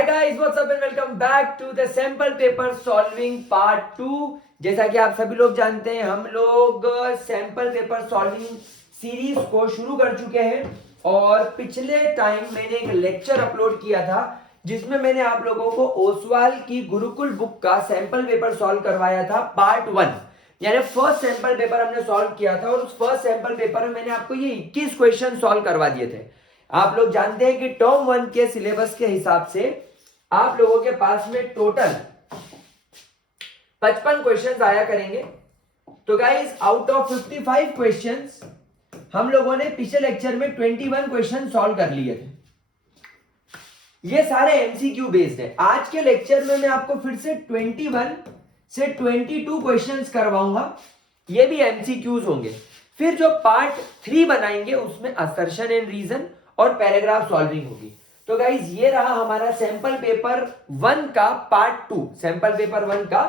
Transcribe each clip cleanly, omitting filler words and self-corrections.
Hi guys, what's up and welcome back to the sample paper solving part 2। जैसा कि आप सभी लोग जानते हैं, हम लोग सैंपल पेपर सॉल्विंग सीरीज को शुरू कर चुके हैं और पिछले टाइम मैंने एक लेक्चर अपलोड किया था जिसमें मैंने आप लोगों को ओसवाल की गुरुकुल बुक का सैंपल पेपर सॉल्व करवाया था पार्ट 1, यानी फर्स्ट सैंपल पेपर हमने सॉल्व किया था और उस फर्स्ट सैंपल पेपर में मैंने आपको ये 21 क्वेश्चन सॉल्व करवा दिए थे। आप लोग जानते हैं कि टर्म 1 के सिलेबस के हिसाब से आप लोगों के पास में टोटल 55 क्वेश्चंस आया करेंगे। तो गाइस, आउट ऑफ 55 क्वेश्चंस हम लोगों ने पिछले लेक्चर में 21 क्वेश्चन सॉल्व कर लिए थे। ये सारे एमसीक्यू बेस्ड है। आज के लेक्चर में मैं आपको फिर से 21 से 22 क्वेश्चंस करवाऊंगा, ये भी एमसीक्यूज होंगे। फिर जो पार्ट 3 बनाएंगे उसमें असर्शन एंड रीजन और पैराग्राफ सॉल्विंग होगी। तो गाइज, ये रहा हमारा सैंपल पेपर 1 का पार्ट 2, सैंपल पेपर 1 का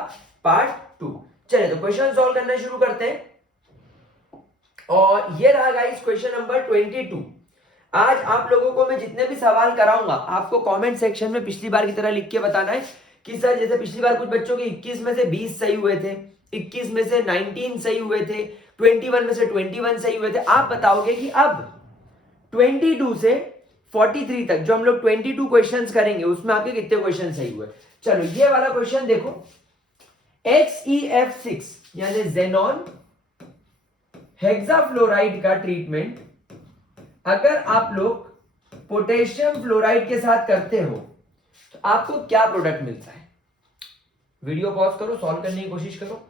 पार्ट 2। चलिए तो क्वेश्चन सॉल्व करना शुरू करते हैं। और ये रहा गाइज क्वेश्चन नंबर 22। आज आप लोगों को मैं जितने भी सवाल कराऊंगा आपको कमेंट सेक्शन में पिछली बार की तरह लिख के बताना है कि सर, जैसे पिछली बार कुछ बच्चों के 21 में से 20 सही हुए थे, 21 में से 19 सही हुए थे, 21 में से 21 सही हुए थे। आप बताओगे कि अब 22 से 43 तक जो हम लोग 22 क्वेश्चंस करेंगे उसमें आपके कितने क्वेश्चन सही हुए। चलो ये वाला क्वेश्चन देखो, XeF6 यानी ज़ेनॉन हेक्साफ्लोराइड का ट्रीटमेंट अगर आप लोग पोटेशियम फ्लोराइड के साथ करते हो तो आपको क्या प्रोडक्ट मिलता है। वीडियो पॉज करो, सॉल्व करने की कोशिश करो।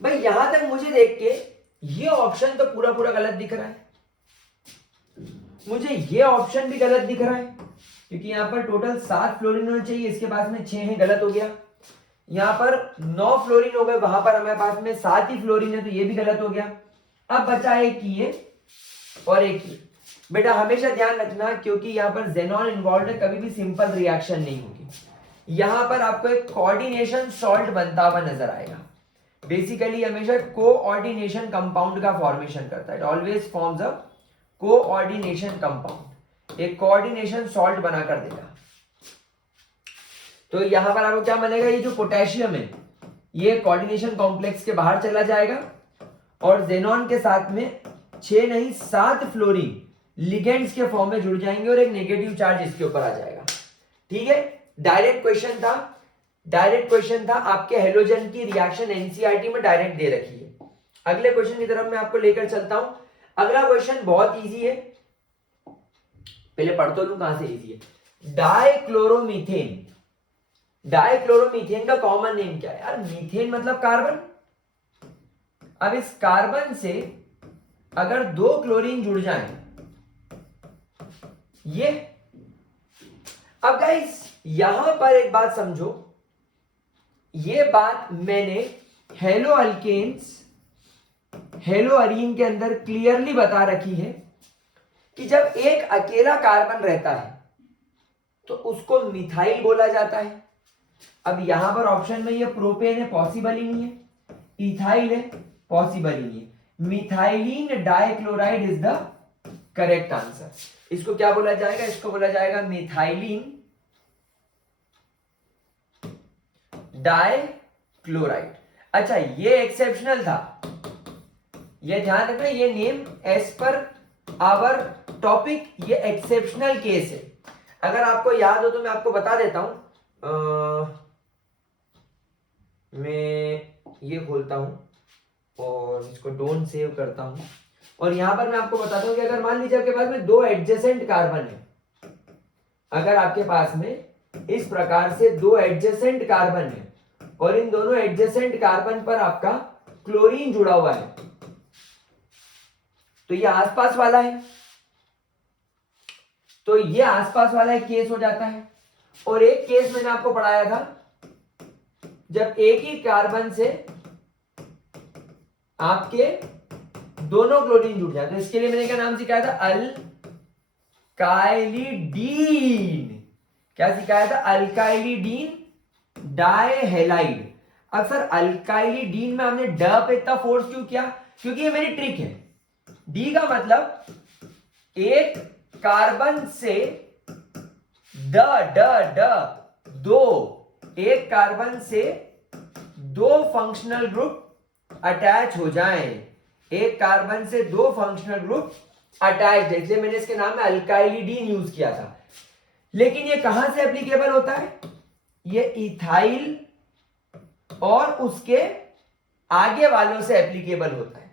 भाई यहां तक मुझे देख के ये ऑप्शन तो पूरा पूरा गलत दिख रहा है, मुझे ये ऑप्शन भी गलत दिख रहा है क्योंकि यहां पर टोटल 7 फ्लोरीन होने चाहिए, इसके पास में 6 है, गलत हो गया। यहां पर 9 फ्लोरीन हो गए, वहां पर हमारे पास में 7 ही फ्लोरीन है, तो ये भी गलत हो गया। अब बचा एक ये और एक ये। बेटा हमेशा ध्यान रखना, क्योंकि यहां पर ज़ेनॉन इन्वॉल्व है, कभी भी सिंपल रिएक्शन नहीं होगी। यहां पर आपको एक कोऑर्डिनेशन सॉल्ट बनता हुआ नजर आएगा। बेसिकली हमेशा कोऑर्डिनेशन कंपाउंड का फॉर्मेशन करता है, it always forms a coordination compound, एक कोऑर्डिनेशन सॉल्ट बनाकर देगा। तो यहां पर आपको क्या बनेगा, ये जो पोटेशियम है ये कोऑर्डिनेशन कॉम्प्लेक्स के बाहर चला जाएगा और ज़ेनॉन के साथ में 6 नहीं 7 फ्लोरीन लिगेंड्स के फॉर्म में जुड़ जाएंगे और एक नेगेटिव चार्ज इसके ऊपर आ जाएगा। ठीक है, डायरेक्ट क्वेश्चन था आपके हेलोजन की रिएक्शन एनसीईआरटी में डायरेक्ट दे रखी है। अगले क्वेश्चन की तरफ मैं आपको लेकर चलता हूं। अगला क्वेश्चन बहुत इजी है, पहले पढ़ तो लूं कहां से इजी है। डाइक्लोरोमीथेन का कॉमन नेम क्या है यार। मीथेन मतलब कार्बन। अब इस कार्बन से अगर 2 क्लोरीन जुड़ जाएं, ये अब गाइस यहां पर एक बात समझो, ये बात मैंने हेलोअरीन के अंदर क्लियरली बता रखी है कि जब एक अकेला कार्बन रहता है तो उसको मिथाइल बोला जाता है। अब यहां पर ऑप्शन में ये प्रोपेन है, पॉसिबल ही नहीं है। इथाइल है, पॉसिबल ही नहीं है। Methylene dichloride is the correct answer. इसको क्या बोला जाएगा, इसको बोला जाएगा मिथाइलिन डाइक्लोराइड। अच्छा, ये एक्सेप्शनल था, ये ध्यान रखना, ये नेम एज पर आवर टॉपिक ये एक्सेप्शनल केस है। अगर आपको याद हो तो मैं आपको बता देता हूं। मैं ये खोलता हूं और इसको डोंट सेव करता हूं और यहां पर मैं आपको बताता हूं कि अगर मान लीजिए आपके पास में 2 एडजेसेंट कार्बन है, अगर आपके पास में इस प्रकार से 2 एडजेसेंट कार्बन है और इन दोनों एडजेसेंट कार्बन पर आपका क्लोरीन जुड़ा हुआ है, तो ये आसपास वाला है, तो ये आसपास वाला एक केस हो जाता है। और एक केस मैंने आपको पढ़ाया था जब एक ही कार्बन से आपके दोनों क्लोरीन जुड़ जाए, तो इसके लिए मैंने क्या नाम सिखाया था, अल्काइलिडीन। क्या सिखाया था, अल्काइलिडीन डाइहेलाइड। अब सर अल्काइलिडीन में हमने ड पे इतना फोर्स क्यों किया, क्योंकि ये मेरी ट्रिक है। डी का मतलब एक कार्बन से एक कार्बन से दो फंक्शनल ग्रुप अटैच हो जाएं, एक कार्बन से दो फंक्शनल ग्रुप अटैच, इसलिए मैंने इसके नाम में अल्काइलिडीन यूज किया था। लेकिन ये कहां से एप्लीकेबल होता है? ये इथाइल और उसके आगे वालों से एप्लीकेबल होता है।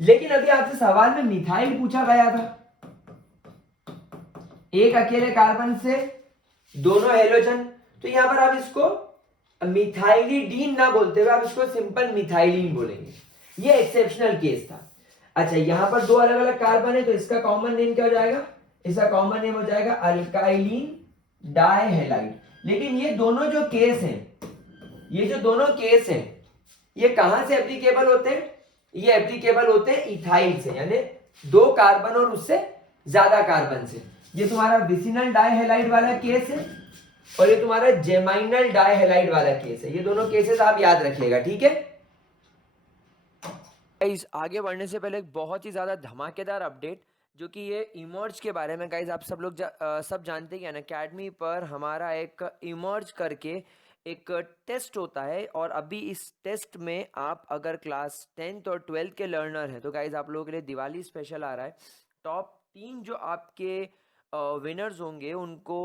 लेकिन अभी आपसे सवाल में मिथाइल पूछा गया था, एक अकेले कार्बन से दोनों हेलोजन, तो यहां पर आप इसको मिथाइलिडीन ना बोलते हुए आप इसको सिंपल मिथाइलिन बोलेंगे। ये एक्सेप्शनल केस था। अच्छा, यहां पर दो अलग अलग कार्बन है, तो इसका कॉमन नेम क्या हो जाएगा? इसका कॉमन नेम हो जाएगा अल्काइलिन डाइहैलाइड। लेकिन ये दोनों जो केस हैं, ये कहां से एप्लीकेबल होते हैं? ये एप्लीकेबल होते हैं इथाइल से, यानी दो कार्बन और उससे ज्यादा कार्बन से। ये तुम्हारा विसिनल डाइहैलाइड वाला केस है और ये तुम्हारा जेमाइनल डाइहैलाइड वाला केस है। ये दोनों केसेस आप याद रखिएगा, ठीक है। गाइस आगे बढ़ने से पहले एक बहुत ही ज़्यादा धमाकेदार अपडेट, जो कि ये इमर्ज के बारे में। गाइस आप सब लोग सब जानते हैं कि अनअकैडमी पर हमारा एक इमर्ज करके एक टेस्ट होता है, और अभी इस टेस्ट में आप अगर क्लास 10th और 12th के लर्नर हैं तो गाइस आप लोगों के लिए दिवाली स्पेशल आ रहा है। टॉप 3 जो आपके विनर्स होंगे उनको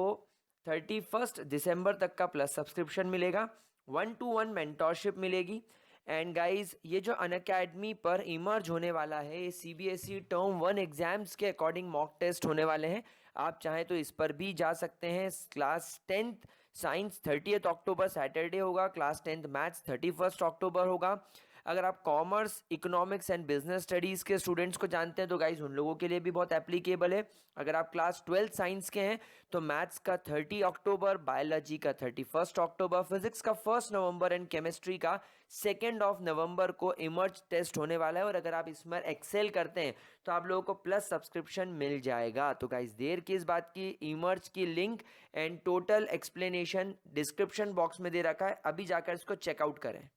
31 दिसंबर तक का प्लस सब्सक्रिप्शन मिलेगा, 1-to-1 मेंटोरशिप मिलेगी। एंड गाइज ये जो अनअकैडमी पर इमर्ज होने वाला है, ये CBSE टर्म 1 एग्जाम्स के अकॉर्डिंग मॉक टेस्ट होने वाले हैं। आप चाहें तो इस पर भी जा सकते हैं। क्लास 10th साइंस 30 अक्टूबर सैटरडे होगा, क्लास 10th मैथ्स 31 अक्टूबर होगा। अगर आप commerce, economics and business studies के स्टूडेंट्स को जानते हैं तो गाइज उन लोगों के लिए भी बहुत एप्लीकेबल है। अगर आप क्लास 12 साइंस के हैं तो मैथ्स का 30 अक्टूबर, बायोलॉजी का 31 अक्टूबर, फिजिक्स का 1 नवंबर एंड केमिस्ट्री का 2 नवंबर को इमर्ज टेस्ट होने वाला है। और अगर आप इसमें एक्सेल करते हैं तो आप लोगों को प्लस सब्सक्रिप्शन मिल जाएगा। तो गाइज देर किस बात की, इमर्ज की link and total explanation description box में दे रखा है, अभी जाकर इसको चेकआउट करें।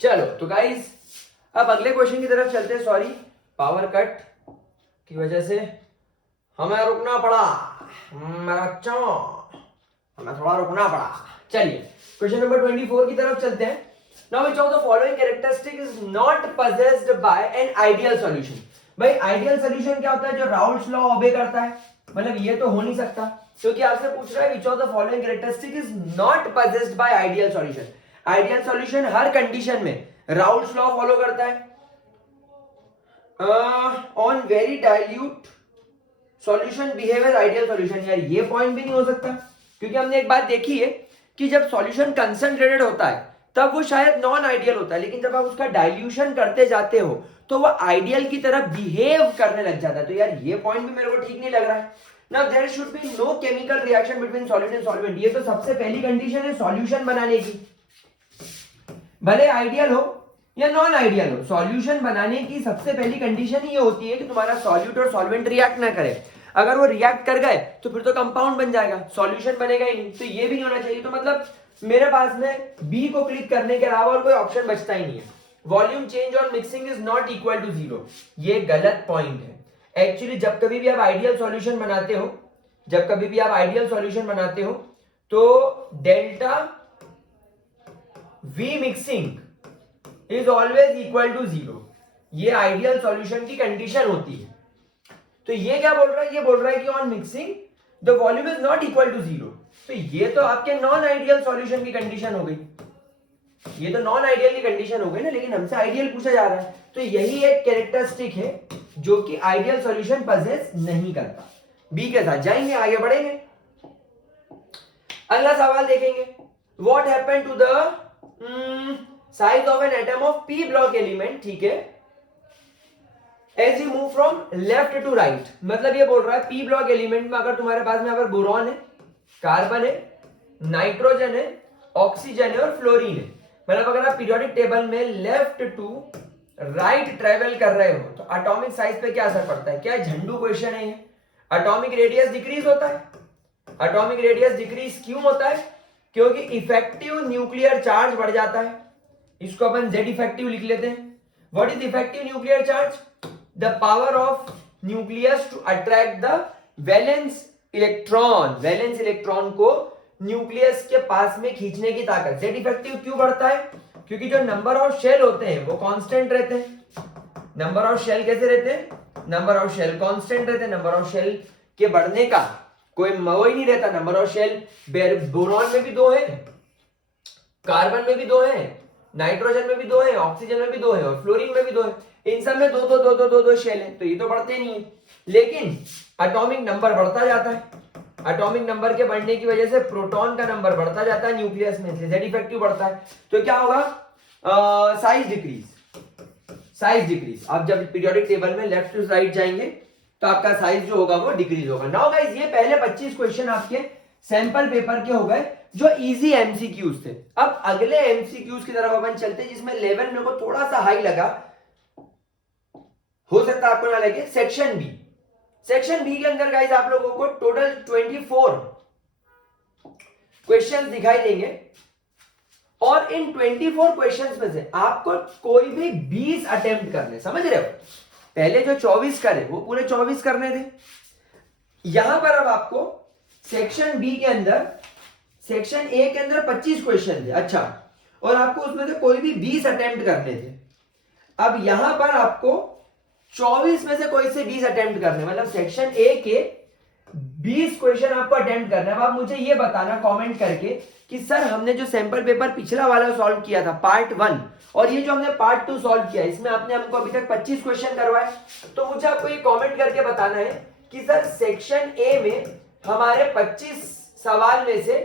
चलो तो गाइस अब अगले क्वेश्चन की तरफ चलते हैं। सॉरी, पावर कट की वजह से हमें रुकना पड़ा, हमें थोड़ा रुकना पड़ा। चलिए क्वेश्चन नंबर 24 की तरफ चलते हैं। Now which of the following characteristic is not possessed bye an ideal solution. भाई आइडियल सॉल्यूशन क्या होता है? जो राउल्स लॉ ओबे करता है। मतलब ये तो हो नहीं सकता, क्योंकि आपसे पूछ रहा है which of the following characteristic is not possessed by ideal solution. Ideal solution हर कंडीशन में राउल्स लॉ फॉलो करता है। On very dilute solution behave as ideal solution. यार ये पॉइंट भी नहीं हो सकता, क्योंकि हमने एक बात देखी है कि जब सॉल्यूशन कंसंट्रेटेड होता है तब वो शायद नॉन आइडियल होता है, लेकिन जब आप उसका डाइल्यूशन करते जाते हो तो वो आइडियल की तरह बिहेव करने लग जाता है। तो यार ये पॉइंट भी मेरे को ठीक नहीं लग रहा है। Now there should be no chemical reaction between solid and solvent. ये तो सबसे पहली कंडीशन है सॉल्यूशन बनाने की, भले आइडियल हो या नॉन आइडियल हो। सॉल्यूशन बनाने की सबसे पहली कंडीशन ये होती है कि तुम्हारा सॉल्यूट और सॉल्वेंट रिएक्ट ना करे। अगर वो रिएक्ट कर गए तो फिर तो कंपाउंड बन जाएगा, सॉल्यूशन बनेगा ही नहीं। तो ये भी नहीं होना चाहिए। तो मतलब मेरे पास में बी को क्लिक करने के अलावा और कोई ऑप्शन बचता ही नहीं है। Volume change on mixing is not equal to 0। ये गलत पॉइंट है। एक्चुअली जब कभी भी आप आइडियल सॉल्यूशन बनाते हो, तो delta V mixing is always equal to 0। ये आइडियल सॉल्यूशन की कंडीशन होती है। तो ये क्या बोल रहा है? ये बोल रहा है कि on mixing the volume is not equal to 0। तो ये तो आपके नॉन आइडियल सॉल्यूशन की कंडीशन हो गई, ये तो नॉन आइडियल की कंडीशन हो गई ना, लेकिन हमसे आइडियल पूछा जा रहा है। तो यही एक कैरेक्टरिस्टिक है जो कि आइडियल सॉल्यूशन पजेस नहीं करता। बी के साथ जाएंगे, आगे बढ़ेंगे। अगला सवाल देखेंगे। What happened to the size of an atom of p block element, ठीक है, as you move from left to right. मतलब ये बोल रहा है p ब्लॉक एलिमेंट में अगर तुम्हारे पास में अगर बोरॉन है, कार्बन है, नाइट्रोजन है, ऑक्सीजन है और फ्लोरीन है, मतलब अगर आप पीरियोडिक टेबल में लेफ्ट टू राइट ट्रेवल कर रहे हो तो एटॉमिक साइज पे क्या असर पड़ता है? क्या झंडू क्वेश्चन है? एटॉमिक रेडियस डिक्रीज होता है। एटॉमिक रेडियस डिक्रीज क्यों होता है? क्योंकि इफेक्टिव न्यूक्लियर चार्ज बढ़ जाता है। इसको अपन Z इफेक्टिव लिख लेते हैं। What is effective nuclear charge? The power of nucleus to attract the valence electron, valence electron को न्यूक्लियस के पास में खींचने की ताकत। जेड इफेक्टिव क्यों बढ़ता है? क्योंकि जो नंबर ऑफ शेल होते हैं वो कांस्टेंट रहते हैं। नंबर ऑफ शेल कैसे रहते हैं? नंबर ऑफ शेल कांस्टेंट रहते हैं। नंबर ऑफ शेल के बढ़ने का कोई वो ही नहीं रहता। नंबर ऑफ शेल बोरॉन में भी 2 है, कार्बन में भी 2 है, नाइट्रोजन में भी 2 है, ऑक्सीजन में भी 2 है और फ्लोरीन में भी 2 है। इन सब में 2 शेल है, तो ये तो बढ़ते नहीं है। लेकिन एटॉमिक नंबर बढ़ता जाता है। एटॉमिक नंबर के बढ़ने की वजह से प्रोटॉन का नंबर बढ़ता जाता है न्यूक्लियस में से, जेड इफेक्टिव बढ़ता है। तो क्या होगा? Size decrease, size decrease. आप जब पीरियोडिक टेबल में लेफ्ट टू राइट जाएंगे तो आपका साइज जो होगा वो डिक्रीज होगा। नाउ गाइस, ये पहले 25 क्वेश्चन आपके सैंपल पेपर के हो गए जो इजी एमसीक्यूज थे। अब अगले एमसीक्यूज की तरफ अपन चलते हैं जिसमें लेवल मेरे को थोड़ा सा हाई लगा, हो सकता है आपको ना लगे। सेक्शन बी, सेक्शन बी के अंदर गाइस आप लोगों को टोटल 24 क्वेश्चंस दिखाई देंगे और इन 24 क्वेश्चंस में से आपको कोई भी 20 अटेम्प्ट करने, समझ रहे हो? पहले जो 24 करे वो पूरे 24 करने थे। यहां पर अब आपको सेक्शन बी के अंदर, सेक्शन ए के अंदर 25 क्वेश्चन थे, अच्छा, और आपको उसमें से कोई भी 20 अटेम्प्ट करने थे। अब यहां पर आपको 24 में से कोई से 20 अटेम्प्ट करने, मतलब सेक्शन ए के 20 क्वेश्चन आपको अटेम्प्ट करना है। अब आप मुझे ये बताना कमेंट करके कि सर हमने जो सैंपल पेपर पिछला वाला सॉल्व किया था पार्ट 1 और ये जो हमने पार्ट 2 सॉल्व किया, इसमें आपने हमको अभी तक 25 क्वेश्चन करवाए, तो मुझे आपको ये कमेंट करके बताना है कि सर सेक्शन ए में हमारे 25 सवाल में से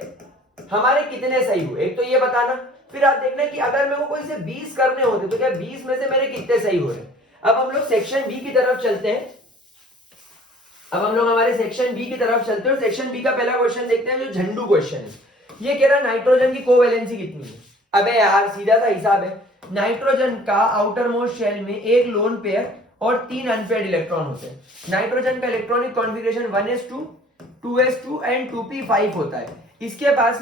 हमारे कितने सही हुए। एक तो ये बताना, फिर आप देखना कि अगर मेरे को कोई से 20 करने होते तो क्या 20 में से मेरे कितने सही हो रहे। अब हम लोग सेक्शन बी की तरफ चलते हैं। अब हम लोग हमारे सेक्शन बी की तरफ चलते हैं और सेक्शन बी का पहला क्वेश्चन देखते हैं जो झंडू क्वेश्चन है। ये कह रहा नाइट्रोजन की कोवैलेंसी कितनी है। अबे यार सीधा सा हिसाब है, नाइट्रोजन का आउटर मोस्ट शेल में एक लोन पेयर और 3 अनपेयर्ड इलेक्ट्रॉन होते हैं। नाइट्रोजन का electronic configuration 1s2, 2s2 and 2p5 होता है। इसके पास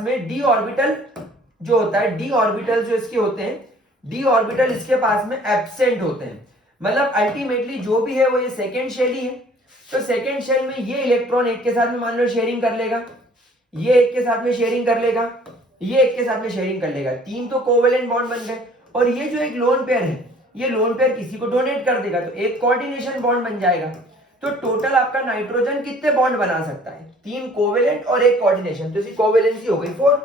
में डी ऑर्बिटल जो होता है, डी ऑर्बिटल जो इसके होते हैं, डी ऑर्बिटल इसके पास में एब्सेंट होते हैं। मतलब अल्टीमेटली जो भी है वो ये सेकेंड शेल ही है। तो सेकेंड शेल में ये इलेक्ट्रॉन एक के साथ में मान लो शेयरिंग कर लेगा, ये एक के साथ में शेयरिंग कर लेगा, ये एक के साथ में शेयरिंग कर लेगा, 3 तो कोवेलेंट बॉन्ड बन गए। और ये जो एक लोन पेयर है, ये लोन पेयर किसी को डोनेट कर देगा तो एक कोऑर्डिनेशन बॉन्ड बन जाएगा। तो टोटल आपका नाइट्रोजन कितने बॉन्ड बना सकता है? 3 कोवेलेंट और एक कोऑर्डिनेशन, तो इसकी कोवेलेंसी हो गई 4।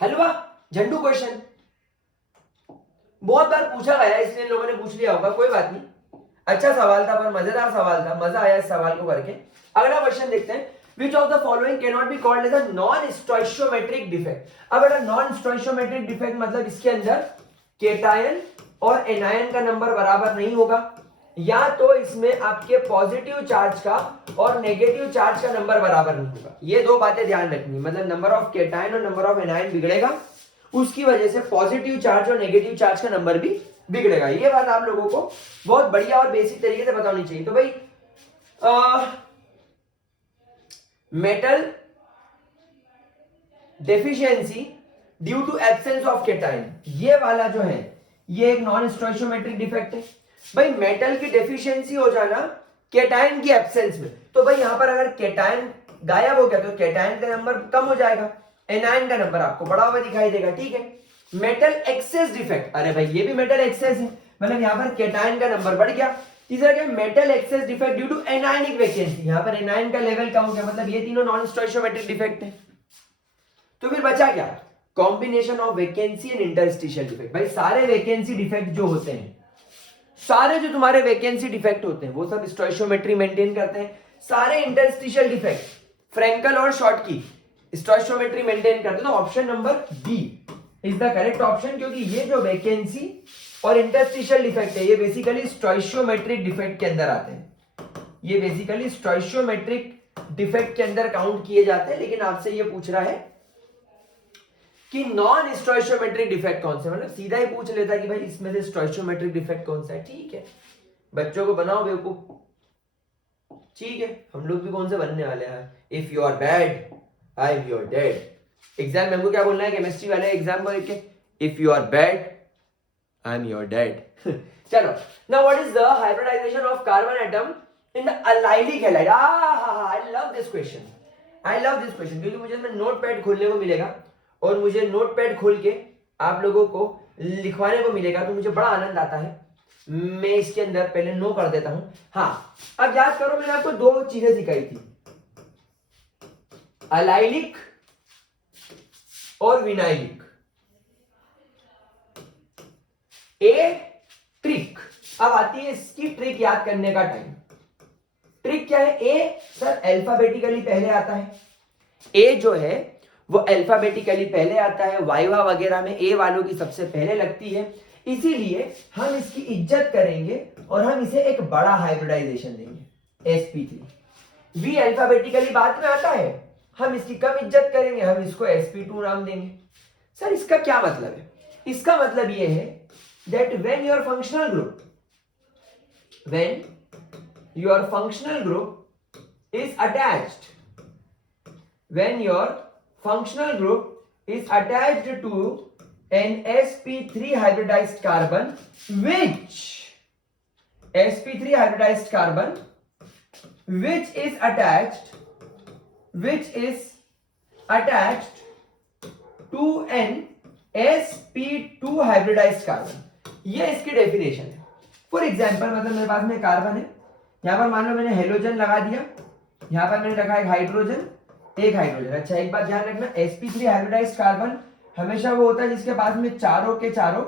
हलवा झंडू क्वेश्चन बहुत बार पूछा गया है, इसलिए लोगों ने पूछ लिया होगा, कोई बात नहीं। अच्छा सवाल था, पर मजेदार सवाल था, मजा आया इस सवाल को करके। अगला क्वेश्चन देखते हैं। Which of the following cannot be called as a non-stoichiometric defect? अब बेटा non-stoichiometric defect मतलब इसके अंदर केटायन और एनायन का नंबर बराबर नहीं होगा, या तो इसमें आपके पॉजिटिव चार्ज का और नेगेटिव चार्ज का नंबर बराबर नहीं होगा। ये 2 बातें ध्यान रखनी, मतलब नंबर ऑफ केटायन और नंबर ऑफ एनायन बिगड़ेगा, उसकी वजह से पॉजिटिव चार्ज और नेगेटिव चार्ज का नंबर भी बिगड़ेगा। ये बात आप लोगों को बहुत बढ़िया और बेसिक तरीके से बतानी चाहिए। तो भाई metal deficiency due to absence of cation, ये वाला जो है ये एक नॉन स्टोइचियोमेट्रिक डिफेक्ट है। भाई मेटल की डेफिशिएंसी हो जाना केटायन की एब्सेंस में, तो भाई यहां पर अगर केटायन गायब हो गया तो केटायन का नंबर कम हो जाएगा, एनायन का नंबर आपको बढ़ा हुआ दिखाई देगा, ठीक है। मेटल एक्सेस डिफेक्ट, अरे भाई ये भी मेटल एक्सेस है, मतलब यहां पर केटायन का नंबर बढ़ गया। तीसरा क्या, metal excess defect due to anionic vacancy, यहां पर एनायन का लेवल कम हो गया, मतलब ये तीनों नॉन स्टोइचियोमेट्रिक डिफेक्ट है। तो फिर बचा क्या, combination of vacancy and interstitial defect. भाई सारे वैकेंसी डिफेक्ट जो होते हैं, सारे जो तुम्हारे वैकेंसी डिफेक्ट होते हैं वो सब स्टोइचियोमेट्री मेंटेन करते हैं। सारे इंटरस्टिशियल डिफेक्ट, फ्रैंकल और शॉर्टकी, स्टोइचियोमेट्री मेंटेन करते हैं। तो option number B is the correct option, क्योंकि ये जो वैकेंसी और इंटरस्टिशियल डिफेक्ट है ये बेसिकली स्टोइचियोमेट्रिक डिफेक्ट के अंदर आते हैं, ये बेसिकली स्टोइचियोमेट्रिक डिफेक्ट के अंदर काउंट किए जाते हैं। लेकिन आपसे ये पूछ रहा है कि नॉन स्टोइचियोमेट्रिक डिफेक्ट कौन से, मतलब सीधा ही पूछ लेता कि भाई इसमें से स्टोइचियोमेट्रिक डिफेक्ट कौन सा है। ठीक है, बच्चों को बनाओ बेवकूफ, ठीक है, हम लोग भी कौन से बनने वाले हैं। If you are bad I am your dad. Exam में हमको क्या बोलना है केमिस्ट्री वाले एग्जाम को लेके, if you are bad I am your dad. चलो, now what is the hybridisation of carbon atom in the allylic halide. I love this question. I love this question क्योंकि मुझे इसमें नोटपैड खोलने को मिलेगा और मुझे नोटपैड खोल के आप लोगों को लिखवाने को मिलेगा, तो मुझे बड़ा आनंद आता है. मैं इसके अंदर पहले नो कर देता हूं. हाँ, अब याद करो, मैंने आपको दो चीजें सिखाई थी, अलाइलिक और विनाइलिक. A trick. अब आती है इसकी ट्रिक याद करने का टाइम. ट्रिक क्या है? ए सर अल्फाबेटिकली पहले आता है. ए जो है वो अल्फाबेटिकली पहले आता है, वाइवा वगैरह में ए वालों की सबसे पहले लगती है. इसीलिए हम इसकी इज्जत करेंगे और हम इसे एक बड़ा हाइब्रिडाइजेशन देंगे, sp3. वी अल्फाबेटिकली बाद में आता है, हम इसकी कम इज्जत करेंगे, हम इसको sp2 नाम देंगे. सर इसका क्या मतलब है? इसका मतलब ये है that when your functional group is attached, when your functional group is attached to an sp3 hybridized carbon, which is attached to an sp2 hybridized carbon. ये इसकी डेफिनेशन है. फॉर एग्जाम्पल, मतलब मेरे पास में कार्बन है, यहां पर मान लो मैंने हेलोजन लगा दिया, यहां पर मैंने रखा एक हाइड्रोजन. अच्छा, एक बात ध्यान रखना, sp3 हाइब्रिडाइज्ड कार्बन हमेशा वो होता है जिसके पास में चारों के चारों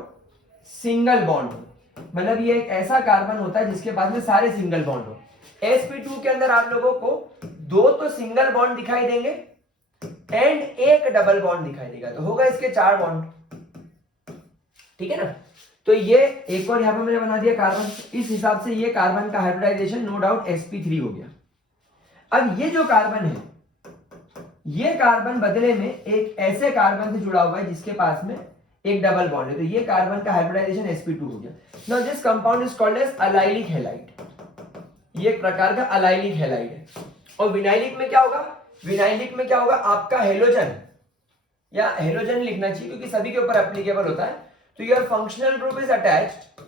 सिंगल बॉन्ड हो. मतलब ये एक ऐसा कार्बन होता है जिसके पास में सारे सिंगल बॉन्ड हो. sp2 के अंदर आप लोगों को दो तो सिंगल बॉन्ड दिखाई देंगे एंड एक डबल बॉन्ड दिखाई देगा, तो होगा इसके 4 बॉन्ड. ठीक है ना? तो ये एक और यहां पर मैंने बना दिया कार्बन. इस हिसाब से ये कार्बन का हाइब्रिडाइजेशन नो डाउट sp3 हो गया. अब ये जो कार्बन है, ये कार्बन बदले में एक ऐसे कार्बन से जुड़ा हुआ है जिसके पास में एक डबल बॉन्ड है, तो ये कार्बन का हाइब्रिडाइजेशन sp2 हो गया. Now this compound is called as allylic halide. ये एक प्रकार का अलाइलिक हैलाइड है. और विनाइलिक में क्या होगा? विनाइलिक में क्या होगा? आपका हेलोजन, या हेलोजन लिखना चाहिए क्योंकि सभी के ऊपर एप्लीकेबल होता है. तो your functional group is attached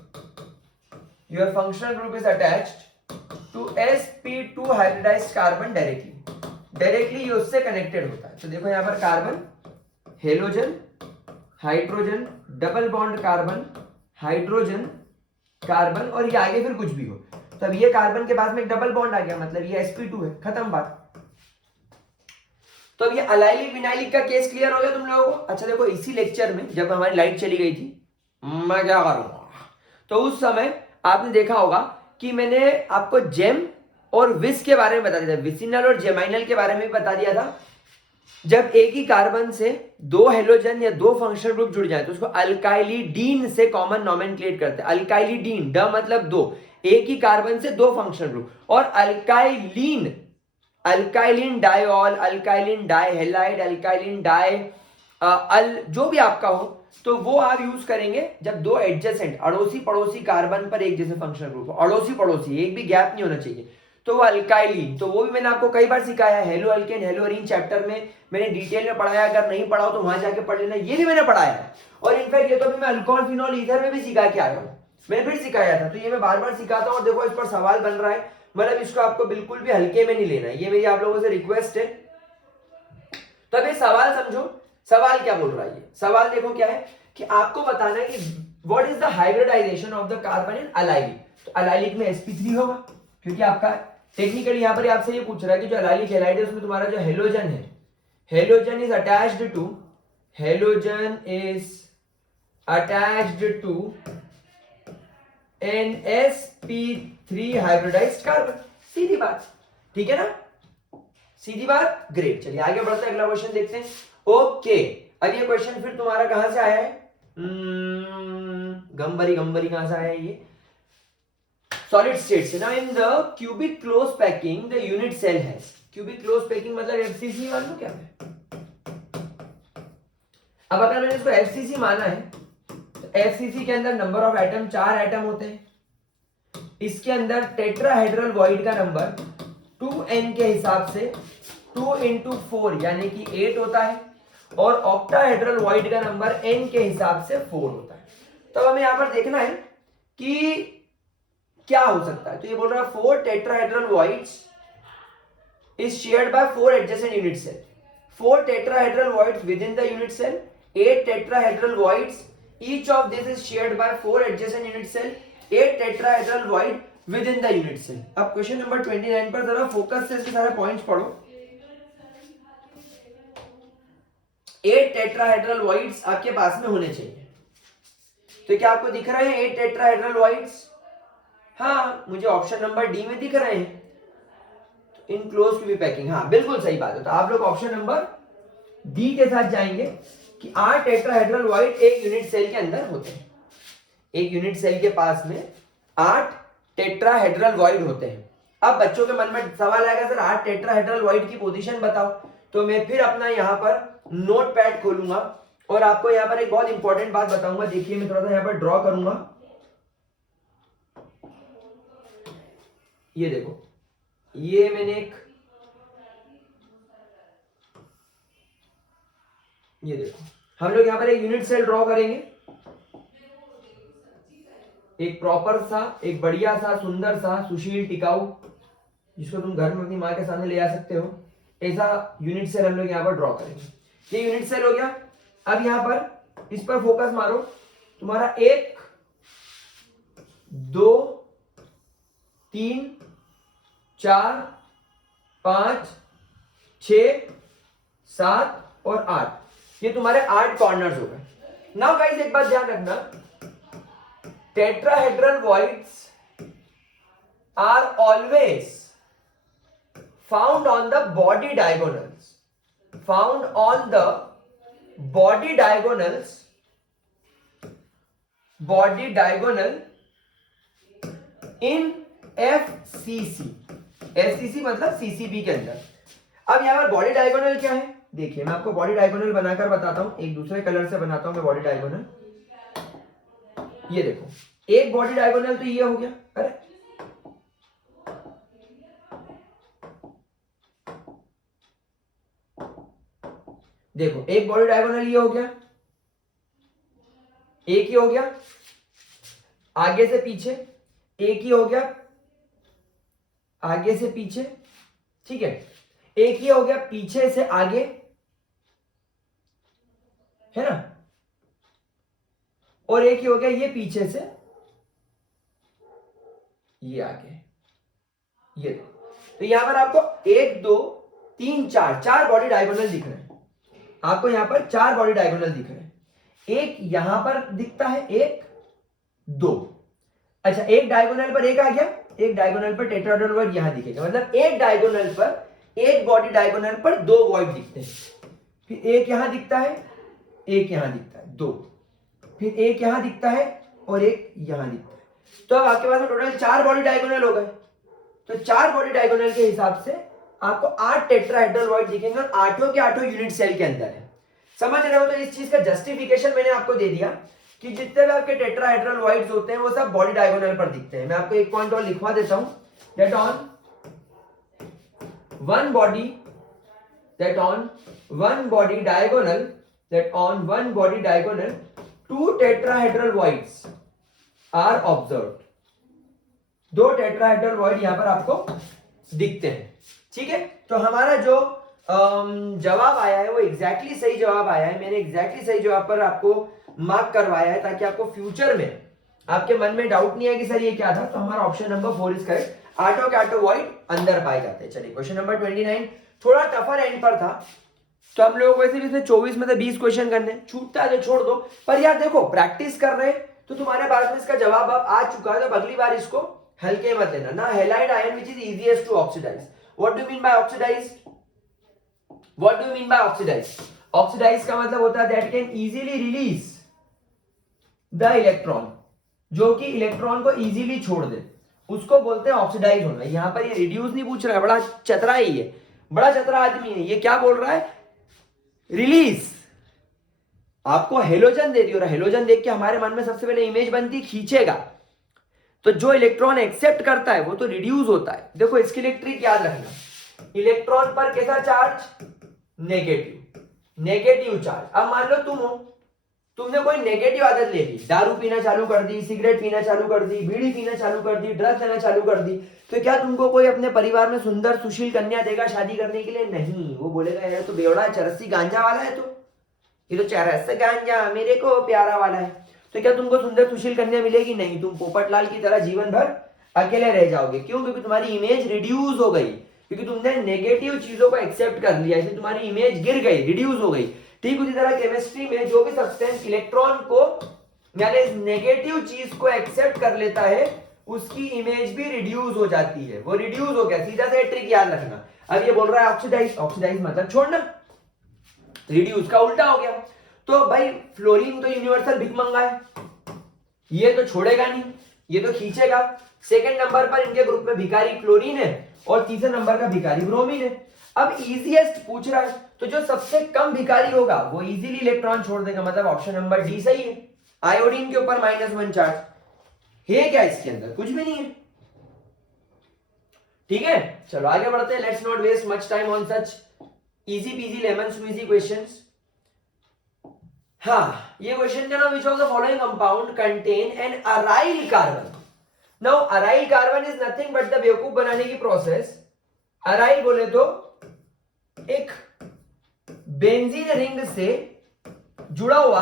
to sp2 hybridised carbon directly ये उससे कनेक्टेड होता है. तो देखो यहां पर carbon, halogen, hydrogen, double bond carbon, hydrogen, carbon, और ये आगे फिर कुछ भी हो. तो अब ये कार्बन के पास में एक डबल बॉन्ड आ गया, मतलब ये sp2 है, खत्म बात. तो अब ये अलाइलिक विनाइलिक का केस क्लियर हो गया तुम लोगों को. अच्छा देखो, इसी लेक्चर में जब हमारी लाइट चली गई थी, मैं क्या करूंगा, तो उस समय आपने देखा होगा कि मैंने आपको जेम और विस के बारे में बता दिया था, विसिनल और जेमाइनल के बारे में बता दिया था. जब एक ही कार्बन से दो हेलोजन या दो फंक्शनल ग्रुप जुड़ जाए तो उसको अल्काइलिडीन से कॉमन नॉमेनक्लेट करते हैं. अल्काइलिडीन, ड मतलब दो, एक ही कार्बन से दो फंक्शनल ग्रुप. और अल्काइलिन डाइऑल, अल्काइलिन डाइहेलाइड, अल्काइलिन डाई जो भी आपका हो, तो वो आप यूज करेंगे जब दो एडजेसेंट अड़ोसी पड़ोसी कार्बन पर एक जैसे फंक्शनल ग्रुप हो. अड़ोसी पड़ोसी, एक भी गैप नहीं होना चाहिए, तो वो अल्काइलिन. तो वो भी मैंने आपको कई बार सिखाया है. Hello alkane, hello Areen chapter में मैंने डिटेल में पढ़ाया. अगर नहीं पढ़ा हो तो वहां जाके पढ़ लेना, ये भी मैंने पढ़ाया है. और इनफैक्ट ये तो अभी मैं अल्कोहल फिनॉल ईथर में भी सिखा के आया हूं, मैंने फिर सिखाया था. तो ये मैं बार बार सिखाता हूं. और देखो इस पर सवाल बन रहा है, मतलब इसको आपको बिल्कुल भी हल्के में नहीं लेना है, ये मेरी आप लोगों से रिक्वेस्ट है. तो अब ये सवाल समझो, सवाल क्या बोल रहा है. ये सवाल देखो क्या है कि आपको बताना है कि what is the hybridisation of the carbon in allylic. तो अलाइलिक में sp3 होगा, क्योंकि आपका टेक्निकली यहां पर आपसे ये पूछ रहा है कि जो अलाइलिक हैलाइड है उसमें तुम्हारा जो हेलोजन है, halogen is attached to an sp3 hybridized carbon. सीधी बात, ठीक है ना? सीधी बात, ग्रेट. चलिए आगे बढ़ते हैं, अगला क्वेश्चन देखते हैं. ओके, अब ये क्वेश्चन फिर तुम्हारा कहां से आया है? गंबरी कहां से आया है? ये सॉलिड स्टेट से. Now in the cubic close packing the unit cell has. Cubic close packing मतलब एफसीसी मान लो क्या है. अब अगर मैंने इसको एफसीसी माना है, तो एफसीसी के अंदर नंबर ऑफ एटम 4 एटम होते हैं. इसके अंदर टेट्राहेड्रल वॉइड का नंबर 2n के हिसाब से 2 into 4 यानी कि 8 होता है, और ऑक्टाहेड्रल वॉइड का नंबर n के हिसाब से 4 होता है. तो हमें यहां पर देखना है कि क्या हो सकता है। तो ये बोल रहा है 4 tetrahedral voids is shared by 4 adjacent unit cell. 4 tetrahedral voids within the unit cell, 8 tetrahedral voids, each of this is shared by 4 adjacent unit cell, 8 tetrahedral void within the unit cell. अब question number 29 पर जरा focus से इसके सारे points पढ़ो। 8 tetrahedral voids आपके पास में होने चाहिए। तो क्या आपको दिख रहे हैं 8 टेट्राहेड्रल वॉइड्स? हाँ, मुझे ऑप्शन नंबर डी में दिख रहे हैं, in close to be packing. हाँ बिल्कुल सही बात है। तो आप लोग ऑप्शन नंबर डी के साथ जाएंगे कि 8 टेट्राहेड्रल वॉइड एक यूनिट सेल के अंदर होते हैं। एक यूनिट सेल के पास में 8 टेट्राहेड्रल वॉइड होते हैं। अब बच्चों के मन में सवाल आएगा सर 8 टेट्राहेड्रल वॉइड की पोजीशन बताओ। तो मैं फिर अपना यहाँ पर नोट पैड खोलूंगा और आपको यहाँ पर एक बहुत इंपॉर्टेंट बात बताऊंगा। देखिए मैं थोड़ा सा यहाँ पर ड्रॉ करूंगा। ये देखो, ये मैंने ये देखो, हम लोग यहां पर एक यूनिट सेल ड्रॉ करेंगे, एक प्रॉपर सा, एक बढ़िया सा, सुंदर सा, सुशील, टिकाऊ, जिसको तुम घर में अपनी मां के सामने ले आ सकते हो, ऐसा यूनिट सेल हम लोग यहां पर ड्रॉ करेंगे। ये यूनिट सेल हो गया। अब यहां पर इस पर फोकस मारो। तुम्हारा 1 2 3 4 5 6 7 और 8, ये तुम्हारे 8 कॉर्नर्स हो गए। नाउ गाइस एक बात ध्यान रखना, tetrahedral voids are always found on the body diagonals, found on the body diagonals, body diagonal in FCC। FCC मतलब CCB के अंदर। अब यहां पर बॉडी डायगोनल क्या है? देखिए मैं आपको बॉडी डायगोनल बनाकर बताता हूं, एक दूसरे कलर से बनाता हूं मैं बॉडी डायगोनल। ये देखो, एक बॉडी डायगोनल तो ये हो गया। अरे देखो, एक बॉडी डायगोनल ये हो गया, एक ही हो गया, आगे से पीछे एक ही हो गया, आगे से पीछे, ठीक है, एक ही हो गया, पीछे से आगे, है ना, और एक ही हो गया ये पीछे से ये आगे। ये तो यहां पर आपको 1 2 3 4 4 बॉडी डायगोनल दिख रहे हैं। आपको यहां पर 4 बॉडी डायगोनल दिख रहे हैं। एक यहां पर दिखता है, 1 2, अच्छा एक डायगोनल पर एक आ गया, एक डायगोनल पर टेट्राहेड्रल वॉइड यहां दिखेगा, मतलब एक डायगोनल पर, एक बॉडी डायगोनल पर 2 वॉइड दिखते हैं। फिर एक यहां दिखता है, एक यहां दिखता है, 2, फिर एक यहां दिखता है और एक यहां दिखता है। तो अब आपके पास टोटल 4 बॉडी डायगोनल हो गए। तो 4 बॉडी डायगोनल के हिसाब से आपको 8 टेट्राहेड्रल वॉइड दिखेंगे और 8 के 8 यूनिट सेल के अंदर है। समझ रहे हो? तो इस चीज का जस्टिफिकेशन मैंने आपको दे दिया कि जितने भी आपके टेट्राहेड्रल वॉइड्स होते हैं वो सब बॉडी डायगोनल पर दिखते हैं। मैं आपको एक पॉइंट और लिखवा देता हूं, that on one body, that on one body diagonal, that on one body diagonal 2 tetrahedral voids are observed. 2 tetrahedral void यहां पर आपको दिखते हैं, ठीक है। तो हमारा जो जवाब आया है वो एग्जैक्टली सही जवाब आया है। मैंने एग्जैक्टली सही जवाब पर आपको मार्क करवाया है ताकि आपको फ्यूचर में आपके मन में डाउट नहीं है कि सर ये क्या था। तो हमारा ऑप्शन नंबर 4 इज करेक्ट। 8 के 8 वॉइड अंदर पाए जाते हैं। चलिए क्वेश्चन नंबर 29 थोड़ा टफर एंड पर था, तो हम लोग वैसे भी इसमें 24 में से 20 क्वेश्चन करने, छूटता है तो छोड़ दो, पर यार देखो प्रैक्टिस कर रहे हैं तो तुम्हारे पास में इसका जवाब अब आ चुका है। तो अगली बार इसको हल्के मत लेना ना। Halide ion which is easiest to oxidise. What do you mean by oxidise? What do you mean by oxidise? Oxidise का मतलब होता है that can easily release the electron, जो कि इलेक्ट्रॉन को इजीली छोड़ दे, उसको बोलते हैं ऑक्सीडाइज होना। यहां पर ये रिड्यूस नहीं पूछ रहा है, बड़ा चतरा है ये, बड़ा चतरा आदमी है ये। क्या बोल रहा है? रिलीज। आपको हेलोजन दे दी और हेलोजन देख के हमारे मन में सबसे पहले इमेज बनती खींचेगा, तो जो इलेक्ट्रॉन एक्सेप्ट करता है वो तो रिड्यूस होता है। देखो इसके लिए ट्रिक याद रखना, इलेक्ट्रॉन पर कैसा चार्ज? Negative, negative charge. अब मान लो तुम हो, तुमने कोई नेगेटिव आदत ले ली, दारू पीना चालू कर दी, सिगरेट पीना चालू कर दी, बीड़ी पीना चालू कर दी, ड्रग्स लेना चालू कर दी, तो क्या तुमको कोई अपने परिवार में सुंदर सुशील कन्या देगा शादी करने के लिए? नहीं, वो बोलेगा यार तो बेवड़ा चरसी गांजा वाला है, तो ये तो चरस गांजा मेरे को प्यारा वाला है। तो क्या तुमको सुंदर सुशील कन्या मिलेगी? नहीं, तुम पोपटलाल की तरह जीवन भर अकेले रह जाओगे। क्यों? क्योंकि तुम्हारी इमेज रिड्यूस हो गई, क्योंकि तुमने नेगेटिव चीजों को एक्सेप्ट कर लिया, इसलिए तुम्हारी इमेज गिर गई, रिड्यूस हो गई। ठीक उसी तरह केमिस्ट्री में जो भी सब्सटेंस इलेक्ट्रॉन को यानी नेगेटिव चीज को एक्सेप्ट कर लेता है उसकी इमेज भी रिड्यूस हो जाती है। वो रिड्यूस हो गया, सीधा सा ट्रिक याद रखना। अब ये बोल रहा है ऑक्सीडाइज, ऑक्सीडाइज मतलब छोड़ना, रिड्यूस का उल्टा हो गया। तो भाई फ्लोरीन तो यूनिवर्सल भिखमंगा है, ये तो छोड़ेगा नहीं, ये तो खींचेगा। सेकंड नंबर पर इनके ग्रुप में भिखारी क्लोरीन है और तीसरे नंबर का भिखारी ब्रोमीन है। अब इजीएस्ट पूछ रहा है, तो जो सबसे कम भिखारी होगा वो इजीली इलेक्ट्रॉन छोड़ देगा, मतलब ऑप्शन नंबर डी सही है। आयोडीन के ऊपर -1 चार्ज है, क्या इसके अंदर? कुछ भी नहीं है। ठीक है, चलो आगे बढ़ते हैं। Let's not waste much time on such easy peasy lemon squeezy questions. हाँ, ये क्वेश्चन का नाम, which of the following compound contain an aryl carbon? Now aryl carbon is nothing but the बेवकूफ बनाने की प्रोसेस। अराइल बोले तो एक बेंजीन रिंग से जुड़ा हुआ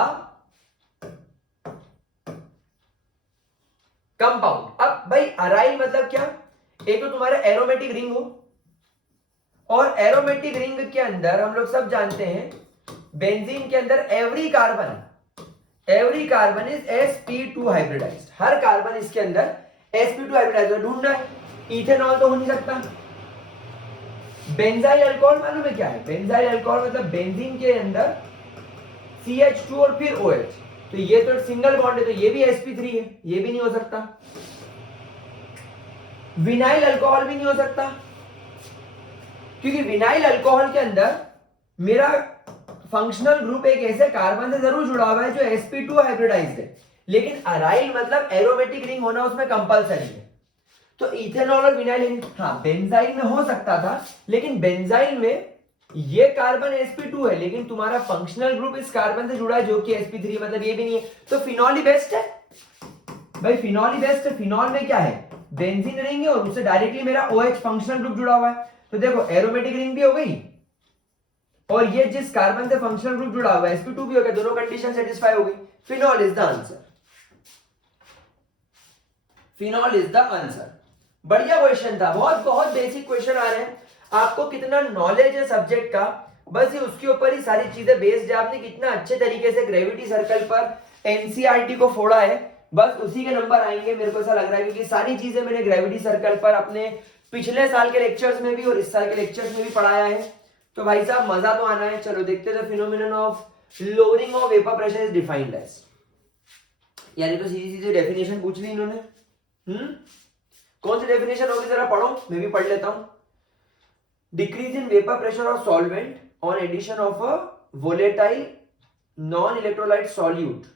कंपाउंड। अब भाई अराइल मतलब क्या? एक तो तुम्हारा एरोमेटिक रिंग हो, और एरोमेटिक रिंग के अंदर हम लोग सब जानते हैं बेंजीन के अंदर every carbon is sp2 hybridised. हर कार्बन इसके अंदर sp2 हाइब्रिडाइज्ड ढूंढना है। इथेनॉल तो हो नहीं सकता। बेंजाइल अल्कोहल मालूम है क्या है? बेंजाइल अल्कोहल मतलब बेंजीन के अंदर CH2 और फिर OH, तो ये तो सिंगल बॉन्ड है, तो ये भी sp3 है, ये भी नहीं हो सकता। विनाइल अल्कोहल भी नहीं हो सकता, क्योंकि विनाइल अल्कोहल के अंदर मेरा फंक्शनल ग्रुप एक ऐसे कार्बन से जरूर जुड़ा हुआ है जो sp2 हाइब्रिडाइज्ड है, लेकिन अराइल मतलब एरोमेटिक रिंग होना उसमें कंपलसरी है। तो इथेनॉल और विनाइल, हाँ बेंजाइल में हो सकता था, लेकिन बेंजाइल में ये कार्बन sp2 है, लेकिन तुम्हारा फंक्शनल ग्रुप इस कार्बन से जुड़ा है जो कि sp3, मतलब ये भी नहीं है। तो फिनॉल ही बेस्ट है भाई, फिनॉल ही बेस्ट है। फिनॉल में क्या है? बेंजीन रिंग है और उससे डायरेक्टली मेरा OH फंक्शनल ग्रुप जुड़ा हुआ है, तो देखो एरोमेटिक रिंग भी हो गई और ये जिस कार्बन से फंक्शनल ग्रुप जुड़ा हुआ है sp2 भी हो गया, दोनों कंडीशन सेटिस्फाई हो गई। Phenol is the answer, phenol is the answer. बढ़िया क्वेश्चन था, बहुत बहुत बेसिक क्वेश्चन आ रहे हैं। आपको कितना नॉलेज है सब्जेक्ट का, बस ये उसके ऊपर ही सारी चीजें बेस्ड है। आपने कितना अच्छे तरीके से ग्रेविटी सर्कल पर एनसीईआरटी को फोड़ा है, बस उसी के नंबर आएंगे मेरे को ऐसा लग रहा है, क्योंकि सारी चीजें मैंने ग्रेविटी सर्कल पर अपने पिछले साल के लेक्चर्स में भी और इस साल के लेक्चर्स में भी पढ़ाया है। तो भाई साहब मजा तो आना है। चलो देखते हैं, phenomenon of lowering of vapour pressure is defined as, यानी तो सीधी सीधी डेफिनेशन पूछ ली इन्होंने। कौन सी डेफिनेशन होगी जरा पढ़ो, मैं भी पढ़ लेता हूं। Decrease in vapour pressure of solvent on addition of a volatile non electrolyte solute.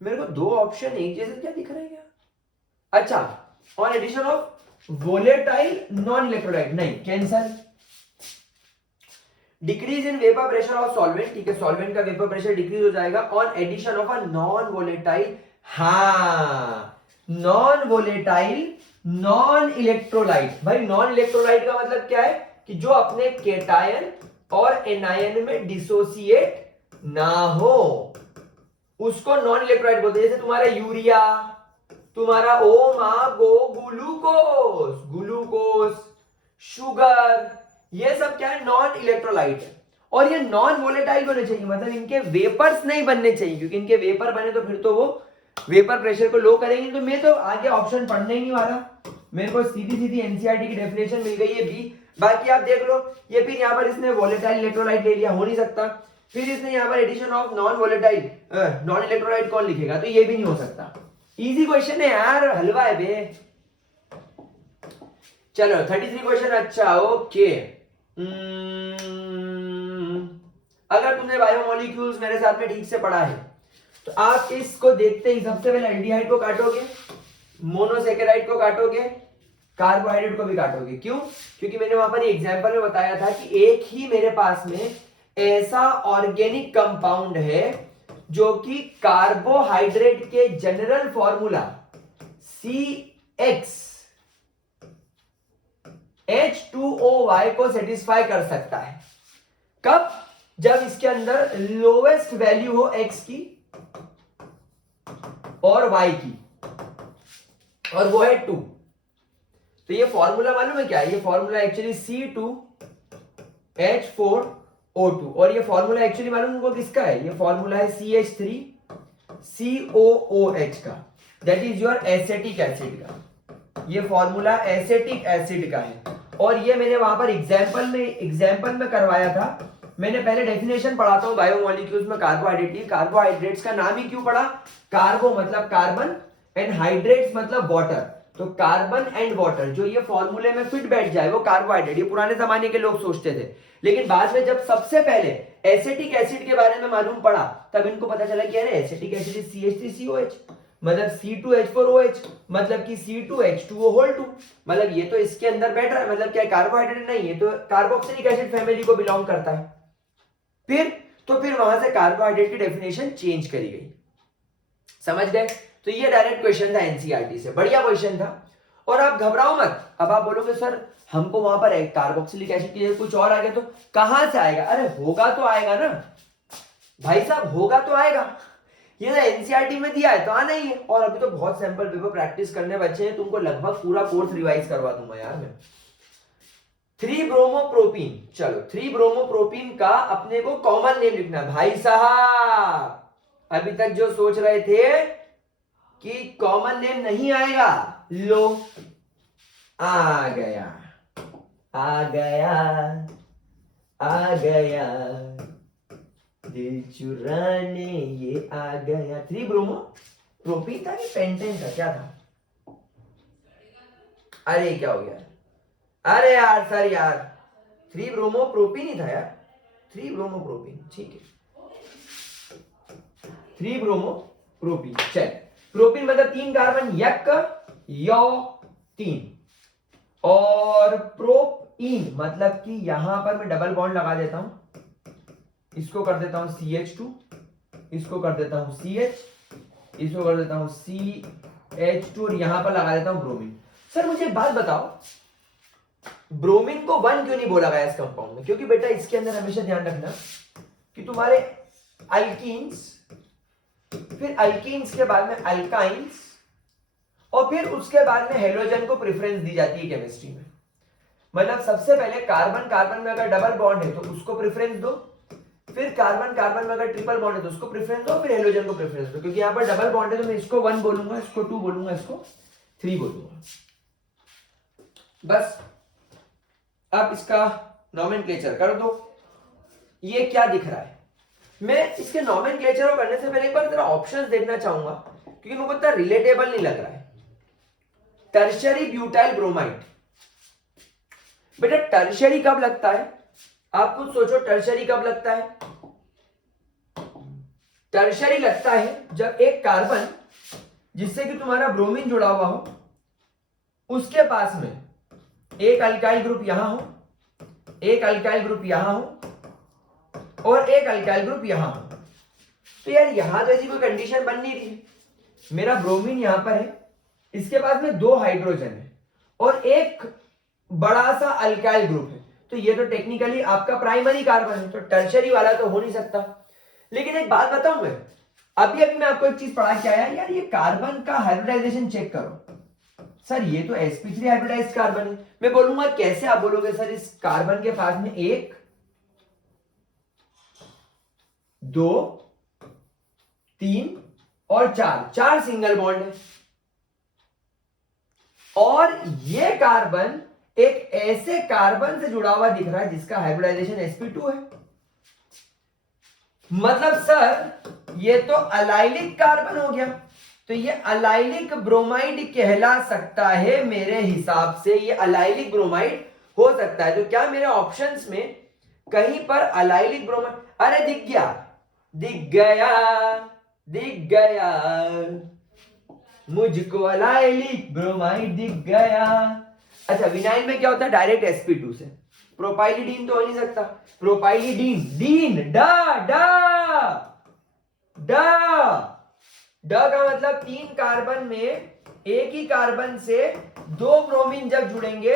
मेरे को दो ऑप्शन एक जैसे क्या दिख रहे हैं क्या? अच्छा, on addition of volatile non electrolyte, नहीं cancer. Decrease in vapour pressure of solvent, ठीक है, सॉल्वेंट का वेपर प्रेशर डिक्रीज हो जाएगा on addition of a non volatile, हाँ नॉन वोलेटाइल नॉन इलेक्ट्रोलाइट। भाई नॉन इलेक्ट्रोलाइट का मतलब क्या है? कि जो अपने केटायन और एनायन में डिसोसिएट ना हो, उसको नॉन इलेक्ट्रोलाइट बोलते हैं। जैसे तुम्हारा यूरिया, तुम्हारा ग्लूकोज, ग्लूकोज, शुगर, ये सब क्या है? नॉन इलेक्ट्रोलाइट है। और ये नॉन वोलेटाइल होने चाहिए, मतलब इनके वेपर्स नहीं बनने चाहिए, क्योंकि इनके वेपर बने तो फिर तो वो वेपर प्रेशर को लो करेंगे। तो मैं तो आगे ऑप्शन पढ़ने ही नहीं वाला, मेरे को सीधी सीधी एनसीईआरटी की डेफिनेशन मिल गई है बी। बाकी आप देख लो, ये फिर यहाँ पर इसने वोलेटाइल इलेक्ट्रोलाइट ले लिया, हो नहीं सकता। फिर इसने यहाँ पर addition of non volatile non electrolyte कौन लिखेगा? तो ये भी नहीं हो सकता। इजी क्वेश्चन है यार, हलवा है बे। चलो 33 क्वेश्चन। अच्छा ओके, अगर तुमने बायोमोलिक्यूल्स मेरे साथ में ठीक से पढ़ा है तो आप इसको देखते ही सबसे पहले एल्डिहाइड को काटोगे, मोनोसेकेराइड को काटोगे, कार्बोहाइड्रेट को भी काटोगे। क्यों? क्योंकि मैंने वहां पर एग्जांपल में बताया था कि एक ही मेरे पास में ऐसा ऑर्गेनिक कंपाउंड है जो कि कार्बोहाइड्रेट के जनरल फॉर्मूला CX H2OY को सेटिस्फाई कर सकता है। कब? जब इसके अंदर लोवेस्ट वैल्यू हो X की और Y की, और वो है 2। तो ये फॉर्मूला मालूम है क्या है? ये फॉर्मूला एक्चुअली C2H4O2, और ये फॉर्मूला एक्चुअली मालूम है किसका है? ये फॉर्मूला है CH3COOH का, that is your acetic acid का। ये फॉर्मूला एसिटिक एसिड का है, और ये मैंने वहां पर एग्जाम्पल में करवाया था। मैंने पहले डेफिनेशन पढ़ाता हूं बायोमोलिक्यूल्स में कार्बोहाइड्रेट की। कार्बोहाइड्रेट्स का नाम ही क्यों पड़ा? कार्बो मतलब कार्बन एंड हाइड्रेट्स मतलब वाटर। तो कार्बन एंड वाटर जो ये फॉर्मूले में फिट बैठ जाए वो कार्बोहाइड्रेट। ये पुराने जमाने के लोग सोचते थे, लेकिन बाद में जब सबसे पहले एसिटिक एसिड के बारे में मालूम पड़ा तब इनको पता चला कि अरे एसिटिक एसिड इज CH3COH, मतलब C2H4OH, मतलब कि C2H2O2। मतलब ये तो इसके अंदर बैठ रहा है, मतलब क्या कार्बोहाइड्रेट नहीं, ये तो कार्बोक्सिलिक एसिड फैमिली को बिलोंग करता है। फिर वहां से कार्बोहाइड्रेट की डेफिनेशन चेंज करी गई। समझ गए? तो ये डायरेक्ट क्वेश्चन था एनसीईआरटी से, बढ़िया क्वेश्चन था। और आप घबराओ मत। अब आप बोलोगे सर हमको वहां पर कार्बोक्सिलिक एसिड की जगह कुछ और आ गया तो कहां से आएगा? अरे होगा तो आएगा ना भाई साहब, होगा तो आएगा। ये ना एनसीईआरटी में दिया है तो आना ही है। और अभी तो बहुत सैंपल पेपर प्रैक्टिस करने बचे हैं, तुमको लगभग पूरा कोर्स रिवाइज करवा दूंगा यार मैं। 3-ब्रोमोप्रोपीन, चलो 3-ब्रोमोप्रोपीन का अपने को कॉमन नेम लिखना भाई साहब। अभी तक जो सोच रहे थे कि कॉमन नेम नहीं आएगा, लो आ गया आ गया आ गया, दिल चुराने ये आ गया। 3-ब्रोमोप्रोपीन था कि पेंटेन था, क्या था? अरे क्या हो गया? अरे यार सर यार, 3-ब्रोमोप्रोपीन ही था यार, 3-ब्रोमोप्रोपीन, ठीक है 3-ब्रोमोप्रोपीन। चल, प्रोपीन मतलब 3 कार्बन, यक यो 3, और प्रोपीन मतलब कि यहां पर मैं डबल बॉन्ड लगा देता हूं, इसको कर देता हूं CH2, इसको कर देता हूं CH, इसको कर देता हूं CH2, और यहां पर लगा देता हूं ब्रोमीन। सर मुझे एक बात बताओ, ब्रोमीन को 1 क्यों नहीं बोला गया इस कंपाउंड में? क्योंकि बेटा इसके अंदर हमेशा ध्यान रखना कि तुम्हारे अल्कीन्स, फिर अल्कीन्स के बाद में अल्काइंस, और फिर उसके बाद में हेलोजन को प्रेफरेंस दी जाती है केमिस्ट्री में। मतलब सबसे पहले कार्बन कार्बन में अगर डबल बॉन्ड है तो उसको प्रेफरेंस दो, फिर कार्बन कार्बन में अगर ट्रिपल बॉन्ड है तो उसको प्रेफरेंस दो, फिर हेलोजन को प्रेफरेंस दो। क्योंकि यहां पर डबल बॉन्ड है तो मैं इसको 1 बोलूंगा, इसको 2 बोलूंगा, इसको 3 बोलूंगा। बस अब इसका नॉमेनक्लेचर कर दो। ये क्या दिख रहा है? मैं इसके नॉमेनक्लेचर को करने से पहले एक बार जरा ऑप्शंस देखना चाहूंगा, क्योंकि मुझे इतना रिलेटेबल नहीं लग रहा है। टर्शियरी ब्यूटाइल ब्रोमाइड, बेटा टर्शियरी कब लगता है? आप खुद सोचो, टर्शियरी कब लगता है? टर्शियरी लगता है जब एक कार्बन जिससे कि तुम्हारा ब्रोमीन जुड़ा हुआ हो, उसके पास में एक अल्काइल ग्रुप यहां हो, एक अल्काइल ग्रुप यहां हो, और एक अल्काइल ग्रुप यहां हो। तो यार यहां तो ऐसी कोई कंडीशन बन नहीं रही। मेरा ब्रोमीन यहां पर है, इसके पास में 2 हाइड्रोजन है और एक बड़ा सा अल्काइल ग्रुप है, तो ये तो टेक्निकली आपका प्राइमरी कार्बन है, तो टर्शियरी वाला तो हो नहीं सकता। लेकिन एक बात बताऊं मैं, अभी मैं आपको एक चीज पढ़ा के आया यार, ये कार्बन का हाइब्रिडाइजेशन चेक करो। सर ये तो sp3 हाइब्रिडाइज्ड कार्बन है। मैं बोलूंगा कैसे? आप बोलोगे सर इस कार्बन के पास में 1 2 3 और 4 सिंगल बॉन्ड है, और ये कार्बन एक ऐसे कार्बन से जुड़ा हुआ दिख रहा है जिसका हाइब्रिडाइजेशन sp2 है। मतलब सर ये तो अलाइलिक कार्बन हो गया, तो ये अलाइलिक ब्रोमाइड कहला सकता है। मेरे हिसाब से ये अलाइलिक ब्रोमाइड हो सकता है। तो क्या मेरे ऑप्शंस में कहीं पर अलाइलिक ब्रोमाइड? अरे दिख गया, दिख गया, दिख गया, मुझको अलाइलिक ब्रोमाइड दिख गया। अच्छा, विनाइल में क्या होता है, डायरेक्ट sp2 से। प्रोपाइलिडीन तो हो नहीं सकता, प्रोपाइलिडीन, डीन, डा डा डा डा का मतलब 3 कार्बन में एक ही कार्बन से 2 ब्रोमीन जब जुड़ेंगे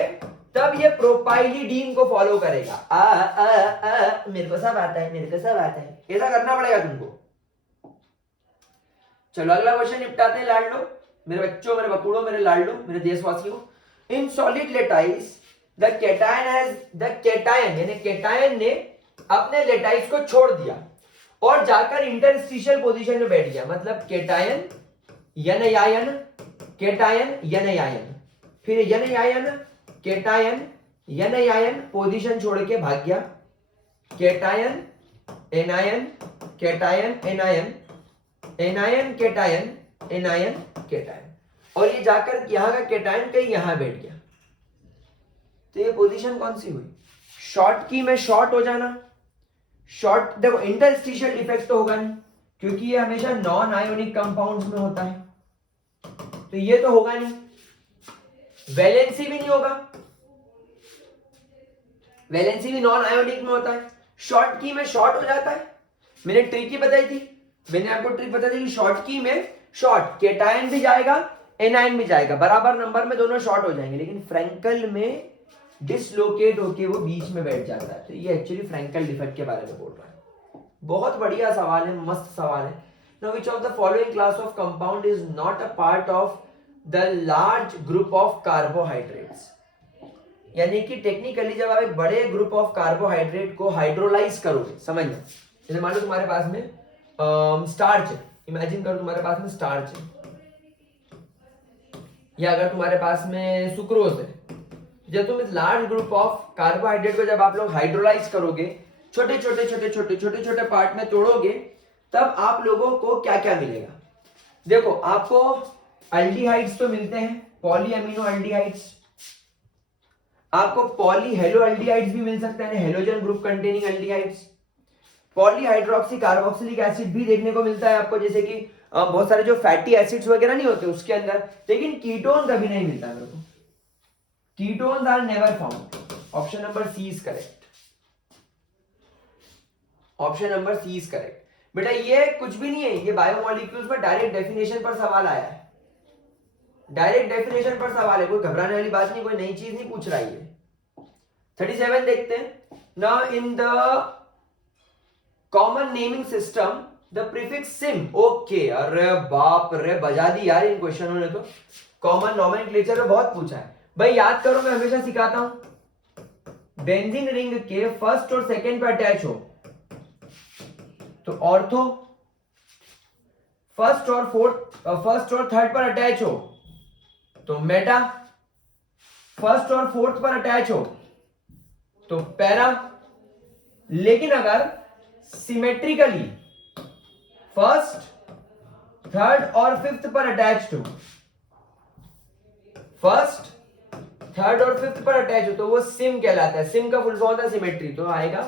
तब ये प्रोपाइलिडीन को फॉलो करेगा। मेरे को सब आता है, मेरे को सब आता है, ऐसा करना पड़ेगा तुमको। चलो अगला क्वेश्चन निपटाते हैं लाडलो, मेरे बच्चों, मेरे बकुड़ों, मेरे लाडलो, मेरे देशवासियों। In solid lattice the cation यानी केटायन ने अपने लेटाइस को छोड़ दिया और जाकर इंटरस्टिशियल पोजीशन में बैठ गया। मतलब केटायन यनयायन, केटायन यनयायन, फिर यनयायन केटायन यनयायन, पोजीशन छोड़ के भाग गया। Cation anion, cation anion, anion cation, anion cation, और ये जाकर यहां का केटायन कहीं यहां बैठ गया। तो ये पोजीशन कौन सी हुई, शॉर्ट की में शॉर्ट हो जाना। शॉर्ट देखो, इंटरस्टिशियल डिफेक्ट तो होगा नहीं क्योंकि ये हमेशा नॉन आयोनिक कंपाउंड्स में होता है, तो ये तो होगा नहीं। वैलेंसी भी नहीं होगा, वैलेंसी भी नॉन आयोनिक में होता है। शॉर्ट की में शॉर्ट हो जाता है। मैंने ट्रिक ही बताई थी, मैंने आपको ट्रिक बताई थी कि शॉर्ट की में शॉर्ट, केटायन भी जाएगा एनायन भी जाएगा, बराबर नंबर में दोनों शॉर्ट हो जाएंगे, लेकिन फ्रैंकल में डिसलोकेट होके वो बीच में बैठ जाता है। तो ये एक्चुअली फ्रैंकल डिफेक्ट के बारे में बोल रहा है। बहुत बढ़िया सवाल है, मस्त सवाल है। Now which of the following class of compound is not a part of the large group of carbohydrates? यानी कि टेक्निकली जब आप एक बड़े ग्रुप ऑफ कार्बोहाइड्रेट को हाइड्रोलाइज करोगे, समझना, जैसे मान लो तुम्हारे पास में स्टार्च है, इमेजिन करो तुम्हारे पास में स्टार्च है, या अगर तुम्हारे पास में सुक्रोज है, जब तुम इस लार्ज ग्रुप ऑफ कार्बोहाइड्रेट को जब आप लोग हाइड्रोलाइज करोगे, छोटे छोटे छोटे छोटे छोटे छोटे पार्ट में तोड़ोगे, तब आप लोगों को क्या क्या मिलेगा। देखो, आपको अल्डिहाइड्स तो मिलते हैं, पॉली अमीनो अल्डिहाइड्स, आपको पॉली हेलो अल्डिहाइड्स भी मिल सकते हैं, halogen group containing aldehydes, poly hydroxy carboxylic acid भी देखने को मिलता है आपको, जैसे कि बहुत सारे जो फैटी एसिड्स वगैरह नहीं होते उसके अंदर, लेकिन कीटोन कभी नहीं मिलता मेरे को। Ketones are never found. Option number C is correct, option number C is correct. बेटा ये कुछ भी नहीं है, ये बायोमोलिक्यूल्स में डायरेक्ट डेफिनेशन पर सवाल आया है, डायरेक्ट डेफिनेशन पर सवाल है, कोई घबराने वाली बात नहीं, कोई नई चीज नहीं पूछ रहा है। 37 देखते हैं ना। In the common naming system the prefix SIM, okay, अरे बाप रे, बजा दी यार इन क्वेश्चनों ने तो। कॉमन नोमेनक्लेचर में बहुत पूछा है भाई, याद करो, मैं हमेशा सिखाता हूं। बेंजीन रिंग के फर्स्ट और सेकंड पे अटैच हो तो ऑर्थो, फर्स्ट और थर्ड पर अटैच हो तो मेटा, फर्स्ट और फोर्थ पर अटैच हो तो पैरा, लेकिन अगर सिमेट्रिकली फर्स्ट, थर्ड और फिफ्थ पर अटैच्ड हो, फर्स्ट, थर्ड और फिफ्थ पर अटैच हो तो वो सिम कहलाता है। सिम का फुल फॉर्म होता है सिमेट्री, तो आएगा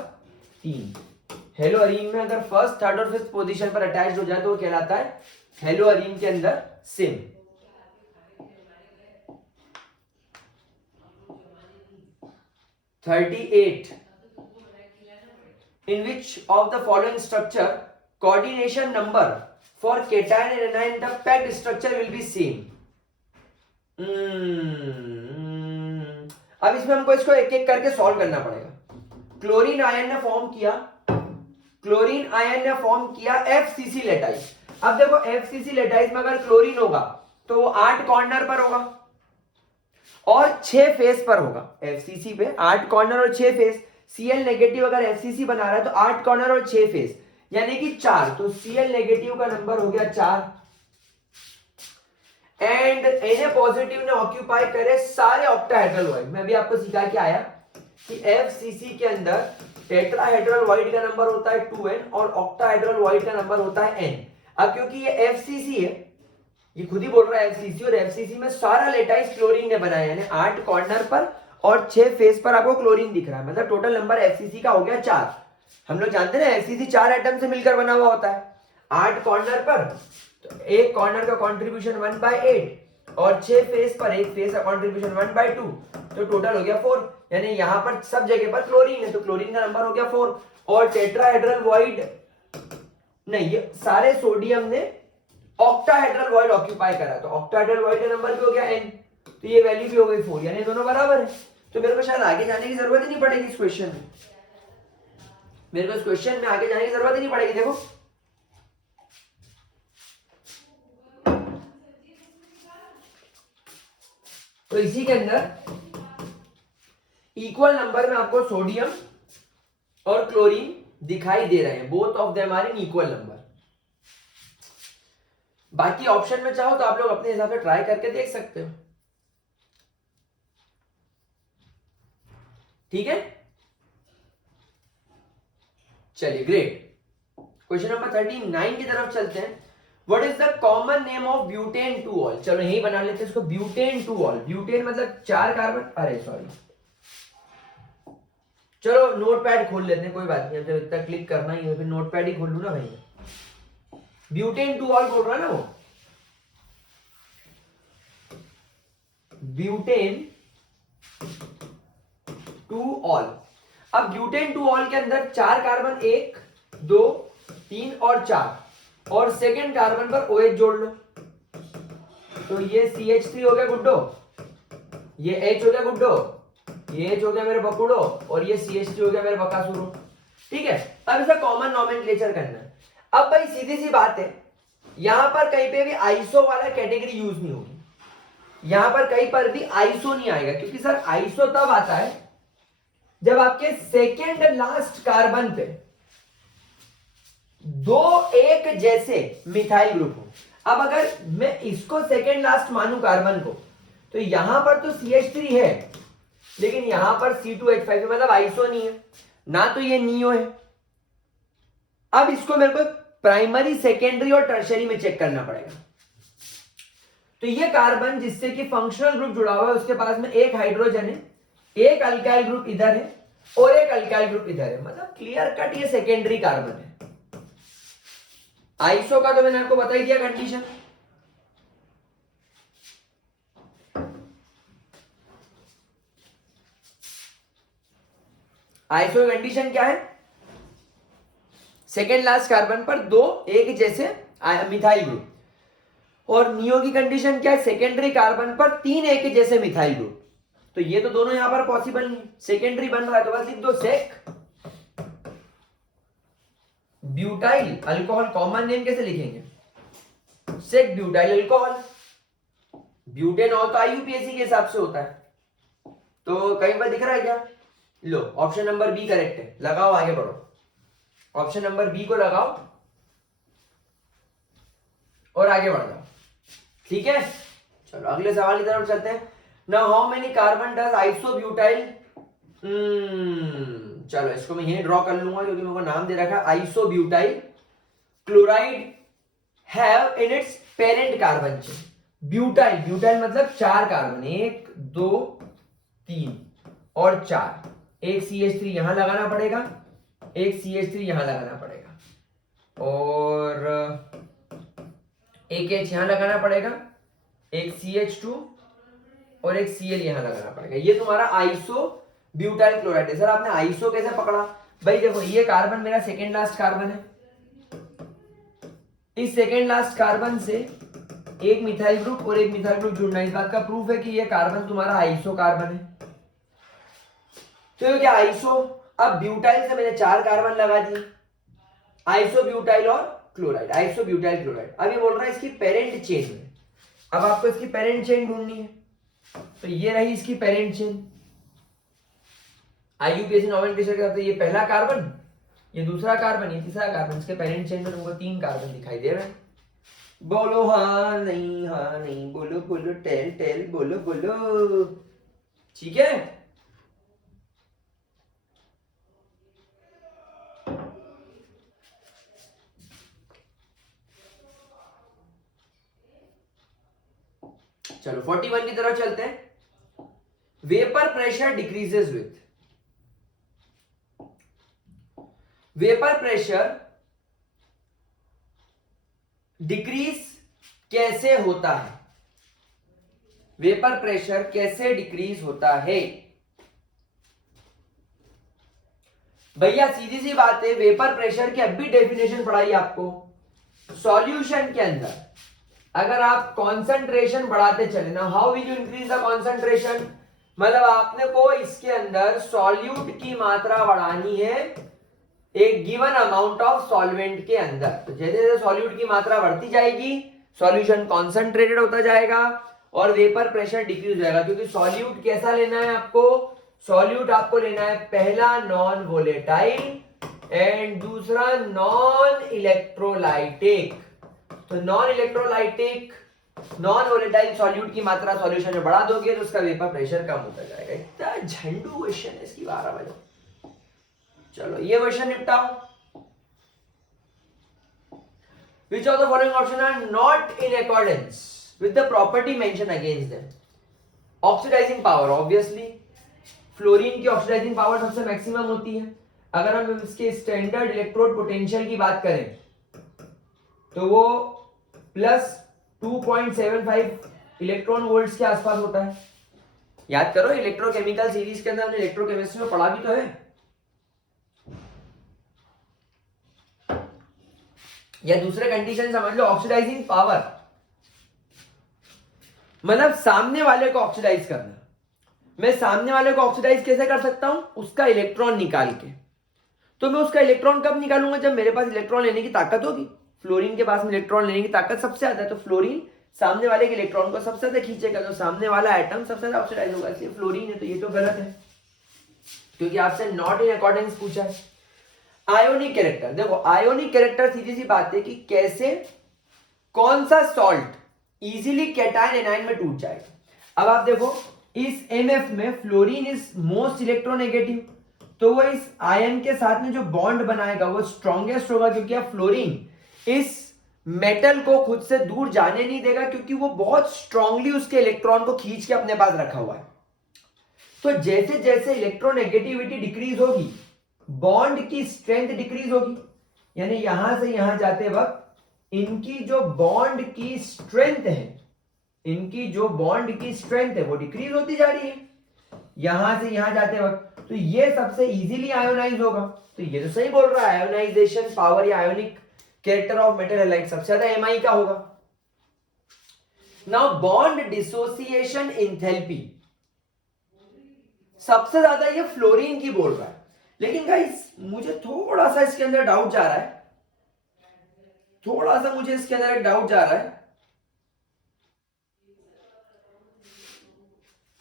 3। हेलो अरीन में अगर फर्स्ट, थर्ड और फिफ्थ पोजीशन पर अटैच्ड हो जाए तो वो कहलाता है हेलो अरीन के अंदर SIM. (38) in which of the following structure coordination number for cation and anion the packed structure will be same? अब इसमें हमको इसको एक एक करके सॉल्व करना पड़ेगा। क्लोरीन आयन ने फॉर्म किया, क्लोरीन आयन ने फॉर्म किया FCC लेटाइस। अब देखो FCC लेटाइस में अगर क्लोरीन होगा तो वो 8 कॉर्नर पर होगा और 6 फेस पर होगा। FCC पे 8 कॉर्नर और 6 फेस। Cl नेगेटिव अगर FCC बना रहा है तो 8 कॉर्नर और 6 फेस यानी कि 4, तो Cl नेगेटिव का नंबर हो गया 4 एंड Na पॉजिटिव ने ऑक्यूपाई करे सारे ऑक्टाहेड्रल वॉइड। मैं भी आपको सिखा के आया कि FCC के अंदर टेट्राहेड्रल वॉइड का नंबर होता है 2n और ऑक्टाहेड्रल वॉइड का नंबर होता है n। अब क्योंकि ये FCC है, ये खुद ही बोल रहा है FCC, और FCC में सारा लेटाइस क्लोरीन ने बनाया, यानी 8 कॉर्नर पर और 6 फेस पर आपको क्लोरीन दिख रहा है, मतलब टोटल नंबर FCC का हो गया 4। हम लोग जानते हैं ना FCC 4 एटम से मिलकर बना हुआ होता है। 8 कॉर्नर पर तो एक कॉर्नर का कंट्रीब्यूशन 1/8 और 6 फेस पर एक फेस का कंट्रीब्यूशन 1/2, तो टोटल हो गया 4, यानी यहां पर सब जगह पर क्लोरीन है तो क्लोरीन का नंबर हो गया 4। और टेट्राहेड्रल वॉइड नहीं, ये सारे सोडियम ने ऑक्टाहेड्रल वॉइड ऑक्यूपाई करा, तो ऑक्टाहेड्रल वॉइड का नंबर भी हो गया n, तो ये वैल्यू भी हो गई 4, यानी दोनों बराबर है। तो मेरे को शायद आगे जाने की जरूरत ही नहीं पड़ेगी इस क्वेश्चन में, मेरे को इस क्वेश्चन में आगे जाने की जरूरत ही नहीं पड़ेगी। देखो तो इसी के अंदर इक्वल नंबर में आपको सोडियम और क्लोरीन दिखाई दे रहे हैं, both of them are in equal number. बाकी ऑप्शन में चाहो तो आप लोग अपने हिसाब से ट्राई करके देख सकते हो, ठीक है। चलिए ग्रेट, क्वेश्चन नंबर 39 की तरफ चलते हैं। What is the common name of butane two all, चलो यही बना लेते हैं इसको, ब्यूटेन टू ऑल। ब्यूटेन मतलब 4 कार्बन, अरे सॉरी, चलो नोटपैड खोल लेते हैं, कोई बात नहीं, जब इतना क्लिक करना ही है फिर नोटपैड ही खोल लू ना भाई। ब्यूटेन टू ऑल बोल रहा ना वो, ब्यूटेन टू ऑल। अब ब्यूटेन टू ऑल के अंदर 4 कार्बन, 1 2 3 और 4, और सेकेंड कार्बन पर OH जोड़ लो, तो ये CH3 हो गया गुड्डो, ये H हो गया गुड्डो, ये H हो गया मेरे बकुड़ो, और ये CH3 हो गया मेरे बकासुरो, ठीक है। अब इसका कॉमन नॉमेनक्लेचर करना है। अब भाई सीधी सी बात है, यहां पर कहीं पे भी आइसो वाला कैटेगरी यूज नहीं होगी, यहां पर कहीं पर भी आइसो नहीं आएगा, क्योंकि सर आइसो तब आता है जब आपके सेकेंड लास्ट कार्बन पे 2 एक जैसे मिथाइल ग्रुप हो। अब अगर मैं इसको सेकेंड लास्ट मानूं कार्बन को, तो यहां पर तो CH3 है, लेकिन यहां पर C2H5 है, मतलब आइसो नहीं है ना, तो ये नियो है। अब इसको मेरे को प्राइमरी, सेकेंडरी और टर्शरी में चेक करना पड़ेगा। तो ये कार्बन जिससे कि फंक्शनल ग्रुप जुड़ा हुआ है, उसके पास में एक हाइड्रोजन है, एक अल्काइल ग्रुप इधर है और एक अल्काइल ग्रुप इधर है, मतलब क्लियर कट ये सेकेंडरी कार्बन है। आइसो का तो मैंने आपको बता ही दिया कंडीशन। आइसो की कंडीशन क्या है, सेकेंड लास्ट कार्बन पर 2 एक जैसे मिथाइल ग्रुप, और नियो की कंडीशन क्या है, सेकेंडरी कार्बन पर 3 एक जैसे मिथाइल ग्रुप। तो ये तो दोनों यहां पर पॉसिबल नहीं, सेकेंडरी बन रहा है तो बस लिख दो sec butyl alcohol. Common name कैसे लिखेंगे, सेक ब्यूटाइल अल्कोहल। ब्यूटेनॉल तो IUPAC के हिसाब से होता है, तो कहीं पर दिख रहा है क्या, लो ऑप्शन नंबर बी करेक्ट है, लगाओ आगे बढ़ो, ऑप्शन नंबर बी को लगाओ और आगे बढ़ जाओ, ठीक है। चलो अगले सवाल की तरफ चलते हैं। Now how many carbon does isobutyl, चलो इसको मैं यही ड्रॉ कर लूंगा क्योंकि मेरे को नाम दे रखा है isobutyl chloride have in its parent carbon chain. Butyl, butyl मतलब 4 कार्बन, 1 2 3 और 4, एक CH3 यहां लगाना पड़ेगा, एक CH3 यहां लगाना पड़ेगा, और एक H यहां लगाना पड़ेगा, एक CH2 और एक Cl यहां लगाना पड़ेगा। ये तुम्हारा आइसो ब्यूटाइल क्लोराइड है। सर आपने आइसो कैसे पकड़ा, भाई देखो ये कार्बन मेरा सेकेंड लास्ट कार्बन है, इस सेकेंड लास्ट कार्बन से एक मिथाइल ग्रुप और एक मिथाइल ग्रुप जुड़ना, इस बात का प्रूफ है कि ये कार्बन तुम्हारा आइसो कार्बन है। तो क्या आइसो, अब ब्यूटाइल से मैंने 4 कार्बन लगा दिए, आइसो ब्यूटाइल और क्लोराइड, आइसो ब्यूटाइल क्लोराइड। अब ये बोल रहा है इसकी पेरेंट चेन में, अब आपको इसकी पेरेंट चेन ढूंढनी है, तो ये रही इसकी पेरेंट चेन। IUPAC नॉमेनक्लेचर के साथ ये पहला कार्बन, ये दूसरा कार्बन, ये तीसरा कार्बन, इसके पेरेंट चेन में तुमको 3 कार्बन दिखाई दे रहे हैं। बोलो हाँ नहीं, बोलो बोलो, टेल टेल, बोलो बोलो, ठीक है। चलो 41 की तरफ चलते हैं। Vapour pressure decreases with, vapour pressure decrease कैसे होता है, वेपर प्रेशर कैसे डिक्रीज होता है? भैया सीधी सी बात है, वेपर प्रेशर की अभी डेफिनेशन पढ़ाई आपको। सॉल्यूशन के अंदर अगर आप कॉन्सेंट्रेशन बढ़ाते चले ना, how will you increase the concentration? मतलब आपने को इसके अंदर सॉल्यूट की मात्रा बढ़ानी है एक गिवन अमाउंट ऑफ सॉल्वेंट के अंदर। तो जैसे जैसे सॉल्यूट की मात्रा बढ़ती जाएगी, सॉल्यूशन कॉन्सेंट्रेटेड होता जाएगा और वेपर प्रेशर डिक्रीज हो जाएगा। क्योंकि सॉल्यूट कैसा लेना है आपको? सॉल्यूट आपको लेना है पहला नॉन वोलेटाइल एंड दूसरा नॉन इलेक्ट्रोलाइटिक। तो non electrolytic non volatile solute की मात्रा सॉल्यूशन में बढ़ा दोगे तो उसका वेपर प्रेशर कम होता जाएगा। इतना झंडू क्वेश्चन है इसकी 12 बजे। चलो ये question निपटाओ। Which of the following options are not in accordance with the property mentioned against them? Oxidizing power, obviously fluorine की ऑक्सीडाइजिंग पावर सबसे मैक्सिमम होती है। अगर हम इसके स्टैंडर्ड इलेक्ट्रोड पोटेंशियल की बात करें तो वो प्लस 2.75 इलेक्ट्रॉन वोल्ट्स के आसपास होता है। याद करो इलेक्ट्रोकेमिकल सीरीज के अंदर हमने इलेक्ट्रोकेमिस्ट्री में पढ़ा भी तो है। या दूसरे कंडीशन समझ लो, ऑक्सीडाइजिंग पावर मतलब सामने वाले को ऑक्सीडाइज करना। मैं सामने वाले को ऑक्सीडाइज कैसे कर सकता हूं? उसका इलेक्ट्रॉन निकाल के। तो मैं उसका इलेक्ट्रॉन कब निकालूंगा? जब मेरे पास इलेक्ट्रॉन लेने की ताकत होगी। फ्लोरीन के पास में इलेक्ट्रॉन लेने की ताकत सबसे ज्यादा है, तो फ्लोरीन सामने वाले के इलेक्ट्रॉन को सबसे ज्यादा खींचेगा, तो सामने वाला एटम सबसे ज्यादा ऑक्सीडाइज होगा, इसलिए फ्लोरीन है। तो ये तो गलत है क्योंकि आपसे नॉट इन अकॉर्डेंस पूछा है। आयोनिक कैरेक्टर, देखो आयोनिक कैरेक्टर सीधी सी बात है कि कैसे कौन सा सॉल्ट इजीली कैटायन एनायन में टूट जाएगा। अब आप देखो इस MF में फ्लोरीन इज मोस्ट इलेक्ट्रोनेगेटिव, तो वो इस आयन के साथ में जो बॉन्ड बनाएगा वो स्ट्रॉन्गेस्ट होगा, क्योंकि अब फ्लोरीन इस मेटल को खुद से दूर जाने नहीं देगा, क्योंकि वो बहुत स्ट्रांगली उसके इलेक्ट्रॉन को खींच के अपने पास रखा हुआ है। तो जैसे जैसे इलेक्ट्रोनेगेटिविटी डिक्रीज होगी, बॉन्ड की स्ट्रेंथ डिक्रीज होगी, यानी यहां से यहां जाते वक्त इनकी जो बॉन्ड की स्ट्रेंथ है, इनकी जो बॉन्ड की स्ट्रेंथ है वो डिक्रीज होती जा रही है यहां से यहां जाते वक्त। तो ये सबसे इजीली आयोनाइज होगा। तो ये तो सही बोल रहा है, आयोनाइजेशन पावर या ionic character of metal halide सबसे ज्यादा Mi का होगा। नाउ बॉन्ड डिसोसिएशन एंथैल्पी सबसे ज्यादा ये फ्लोरीन की बोल रहा है, लेकिन गाइस मुझे थोड़ा सा इसके अंदर डाउट जा रहा है, थोड़ा सा मुझे इसके अंदर एक डाउट जा रहा है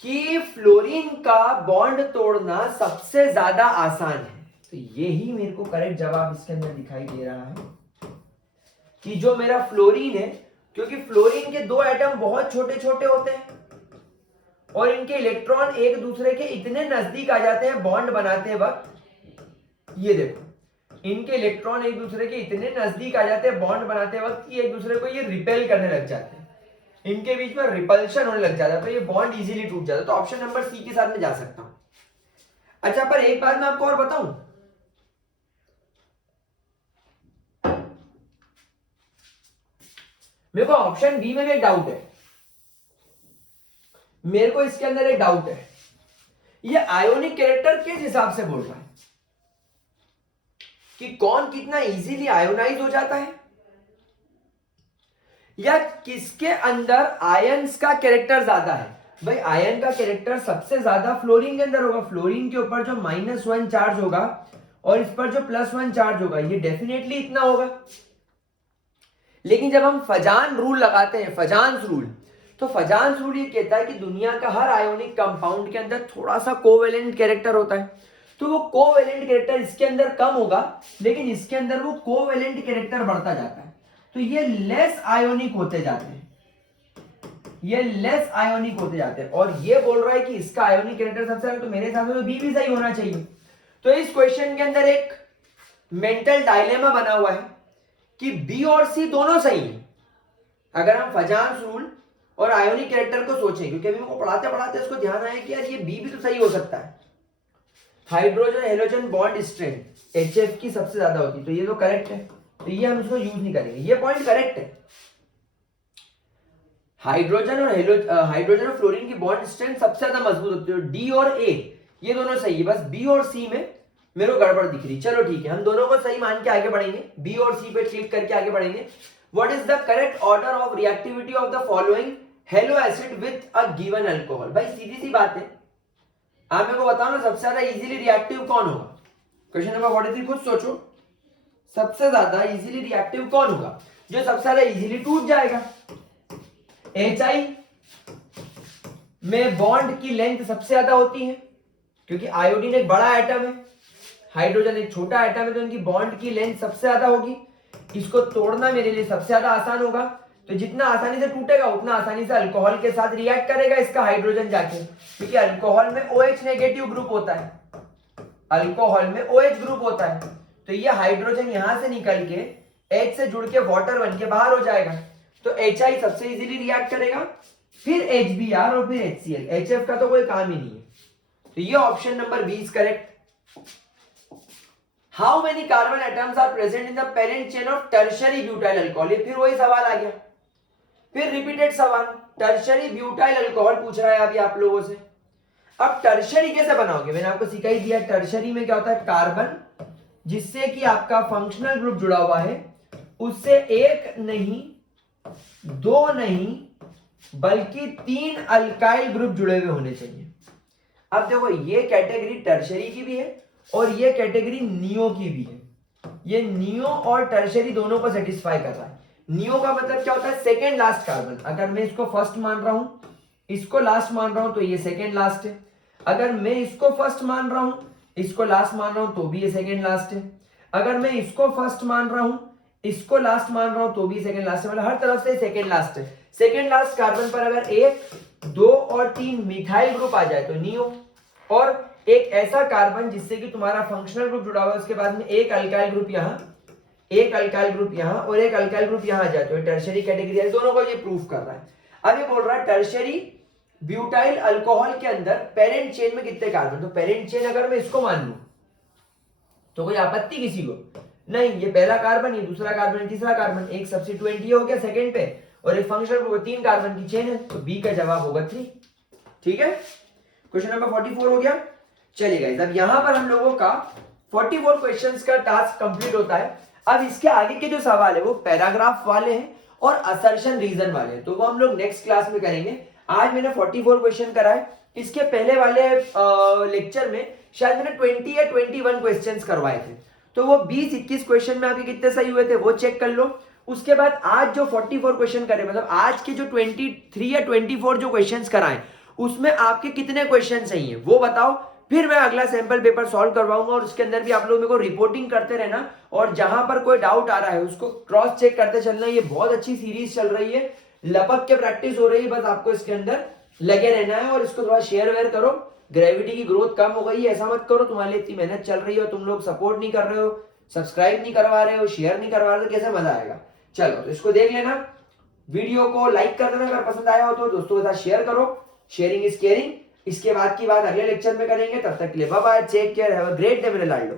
कि फ्लोरीन का बॉन्ड तोड़ना सबसे ज्यादा आसान है। तो यही मेरे को करेक्ट जवाब इसके अंदर दिखाई दे रहा है कि जो मेरा फ्लोरीन है, क्योंकि फ्लोरीन के दो एटम बहुत छोटे छोटे होते हैं और इनके इलेक्ट्रॉन एक दूसरे के इतने नजदीक आ जाते हैं बॉन्ड बनाते वक्त। ये देखो इनके इलेक्ट्रॉन एक दूसरे के इतने नजदीक आ जाते हैं बॉन्ड बनाते वक्त कि एक दूसरे को ये रिपेल करने लग जाते हैं, इनके बीच में रिपल्शन होने लग जाता है, तो ये बॉन्ड इजीली टूट जाता है। तो ऑप्शन नंबर सी के साथ में जा सकता हूं। अच्छा पर एक बात मैं आपको और बताऊं, मेरे को ऑप्शन बी में भी एक डाउट है। मेरे को इसके अंदर एक डाउट है, ये आयोनिक कैरेक्टर किस हिसाब से बोल रहा है कि कौन कितना इजीली आयोनाइज हो जाता है, या किसके अंदर आयंस का कैरेक्टर ज्यादा है। भाई आयन का कैरेक्टर सबसे ज्यादा फ्लोरीन के अंदर होगा। फ्लोरीन के ऊपर जो -1 चार्ज होगा और इस पर जो +1 चार्ज होगा, ये डेफिनेटली इतना होगा। लेकिन जब हम फजान रूल लगाते हैं, फजान्स रूल, तो फजान्स रूल ये कहता है कि दुनिया का हर आयोनिक कंपाउंड के अंदर थोड़ा सा कोवेलेंट कैरेक्टर होता है। तो वो कोवेलेंट कैरेक्टर इसके अंदर कम होगा, लेकिन इसके अंदर वो कोवेलेंट कैरेक्टर बढ़ता जाता है। तो ये लेस आयोनिक होते जाते हैं, ये लेस आयोनिक होते जाते हैं। और ये बोल रहा है कि इसका आयोनिक कैरेक्टर सबसे ज्यादा, तो मेरे हिसाब से तो बी भी सही होना चाहिए। तो इस क्वेश्चन के अंदर एक मेंटल डायलेमा बना हुआ है कि बी और सी दोनों सही है अगर हम फजान्स रूल और आयोनिक कैरेक्टर को सोचें, क्योंकि अभी मेरे को पढ़ाते पढ़ाते इसको ध्यान आया कि यार ये बी भी तो सही हो सकता है। Hydrogen halogen bond strength HF की सबसे ज्यादा होती है, तो ये तो करेक्ट है, तो ये हम इसको यूज नहीं करेंगे, ये पॉइंट करेक्ट है। हाइड्रोजन और फ्लोरीन की बॉन्ड स्ट्रेंथ सबसे ज्यादा मजबूत होती है। डी और ए ये दोनों सही है, बस बी और सी में मेरे को गड़बड़ दिख रही। चलो ठीक है, हम दोनों को सही मान के आगे बढ़ेंगे, बी और सी पे क्लिक करके आगे बढ़ेंगे। What is the correct order of reactivity of the following hello acid with a given alcohol? भाई सीधी सी बात है, आप मेरे को बताओ ना सबसे ज्यादा इजीली रिएक्टिव कौन होगा? क्वेश्चन नंबर 43 खुद सोचो, सबसे ज्यादा इजीली रिएक्टिव कौन होगा जो सबसे ज्यादा इजीली टूट जाएगा? HI में बॉन्ड की लेंथ सबसे ज्यादा होती है क्योंकि आयोडीन एक बड़ा एटम है, हाइड्रोजन एक छोटा एटम है, तो इनकी बॉन्ड की लेंथ सबसे ज्यादा होगी। इसको तोड़ना मेरे लिए सबसे ज्यादा आसान होगा, तो जितना आसानी से टूटेगा उतना आसानी से अल्कोहल के साथ रिएक्ट करेगा इसका हाइड्रोजन जाके, क्योंकि अल्कोहल में OH नेगेटिव ग्रुप होता है, अल्कोहल में OH ग्रुप होता है, तो ये हाइड्रोजन यहां से निकल के H से जुड़ के वाटर बन के बाहर हो जाएगा, तो HI सबसे इजीली रिएक्ट करेगा, फिर HBr और फिर HCl। HF का तो कोई काम ही नहीं है, तो ये option number B is correct. How many carbon atoms are present in the parent chain of tertiary butyl alcohol? ये फिर वही सवाल आ गया, फिर रिपीटेड सवाल, टर्शियरी ब्यूटाइल अल्कोहल पूछ रहा है अभी आप लोगों से। अब टर्शियरी कैसे बनाओगे? मैंने आपको सिखा ही दिया, टर्शियरी में क्या होता है, कार्बन जिससे कि आपका फंक्शनल ग्रुप जुड़ा हुआ है उससे एक नहीं, दो नहीं, बल्कि 3 अल्काइल ग्रुप जुड़े हुए होने चाहिए। अब देखो ये कैटेगरी टर्शियरी की भी है और ये कैटेगरी नियो की भी है, ये नियो और टर्शियरी दोनों को सेटिस्फाई कर रहा है। नियो का मतलब क्या होता है, सेकेंड लास्ट कार्बन। अगर मैं इसको फर्स्ट मान रहा हूं, इसको लास्ट मान रहा हूं, तो ये सेकेंड लास्ट है। अगर मैं इसको फर्स्ट मान रहा हूं, इसको लास्ट मान रहा हूं, तो भी ये सेकेंड लास्ट है। अगर मैं इसको फर्स्ट मान रहा हूं, इसको लास्ट मान रहा हूं, तो भी सेकेंड लास्ट है, मतलब हर तरफ से सेकेंड लास्ट है। सेकेंड लास्ट कार्बन पर अगर 1, 2 और 3 मिथाइल ग्रुप आ जाए तो नियो, और एक ऐसा कार्बन जिससे कि तुम्हारा फंक्शनल ग्रुप जुड़ा हुआ है, उसके बाद में एक अल्काइल ग्रुप यहां, एक अल्काइल ग्रुप यहां और एक अल्काइल ग्रुप यहां आ जाए तो टर्शियरी कैटेगरी है। दोनों को ये प्रूफ कर रहा है। अब ये बोल रहा है टर्शियरी ब्यूटाइल अल्कोहल के अंदर पेरेंट चेन में कितने कार्बन? तो पेरेंट चेन अगर मैं इसको मान लूं तो कोई आपत्ति किसी को नहीं, ये पहला कार्बन, ये दूसरा कार्बन, तीसरा कार्बन, एक सब्स्टिट्यूएंट ये हो गया सेकंड पे और एक फंक्शनल ग्रुप, 3 कार्बन की चेन है, तो बी का जवाब होगा 3। ठीक है, क्वेश्चन नंबर 44 हो गया। चलिए गाइस, अब यहां पर हम लोगों का 44 क्वेश्चंस का टास्क कंप्लीट होता है। अब इसके आगे के जो सवाल है वो पैराग्राफ वाले हैं और असर्शन रीजन वाले हैं, तो वो हम लोग नेक्स्ट क्लास में करेंगे। आज मैंने 44 क्वेश्चन कराए, इसके पहले वाले लेक्चर में शायद मैंने 20 या 21 क्वेश्चंस करवाए थे, तो वो 20-21 क्वेश्चन में आपके कितने सही हुए थे वो चेक कर लो। उसके बाद आज जो 44 क्वेश्चन करे, मतलब आज के जो 23 या 24 जो क्वेश्चंस कराए उसमें आपके कितने क्वेश्चन सही हैं वो बताओ, फिर मैं अगला सैंपल पेपर सॉल्व करवाऊंगा और उसके अंदर भी आप लोग मेरे को रिपोर्टिंग करते रहना, और जहां पर कोई डाउट आ रहा है उसको क्रॉस चेक करते चलना। ये बहुत अच्छी सीरीज चल रही है, लपक के प्रैक्टिस हो रही है, बस आपको इसके अंदर लगे रहना है और इसको थोड़ा शेयर वेयर करो। ग्रेविटी की ग्रोथ कम हो गई है ऐसा मत करो, तुम्हारे लिए इतनी मेहनत चल रही है और तुम लोग सपोर्ट नहीं कर रहे हो, सब्सक्राइब नहीं करवा रहे हो, शेयर नहीं करवा रहे हो, तो कैसे मजा आएगा? चलो तो इसको देख लेना, वीडियो को लाइक कर देना, अगर पसंद आया हो तो दोस्तों के साथ शेयर करो, शेयरिंग इज केयरिंग। इसके बाद की बात अगले लेक्चर में करेंगे, तब तक के लिए bye bye, take care, have a great day मेरे लाडलो।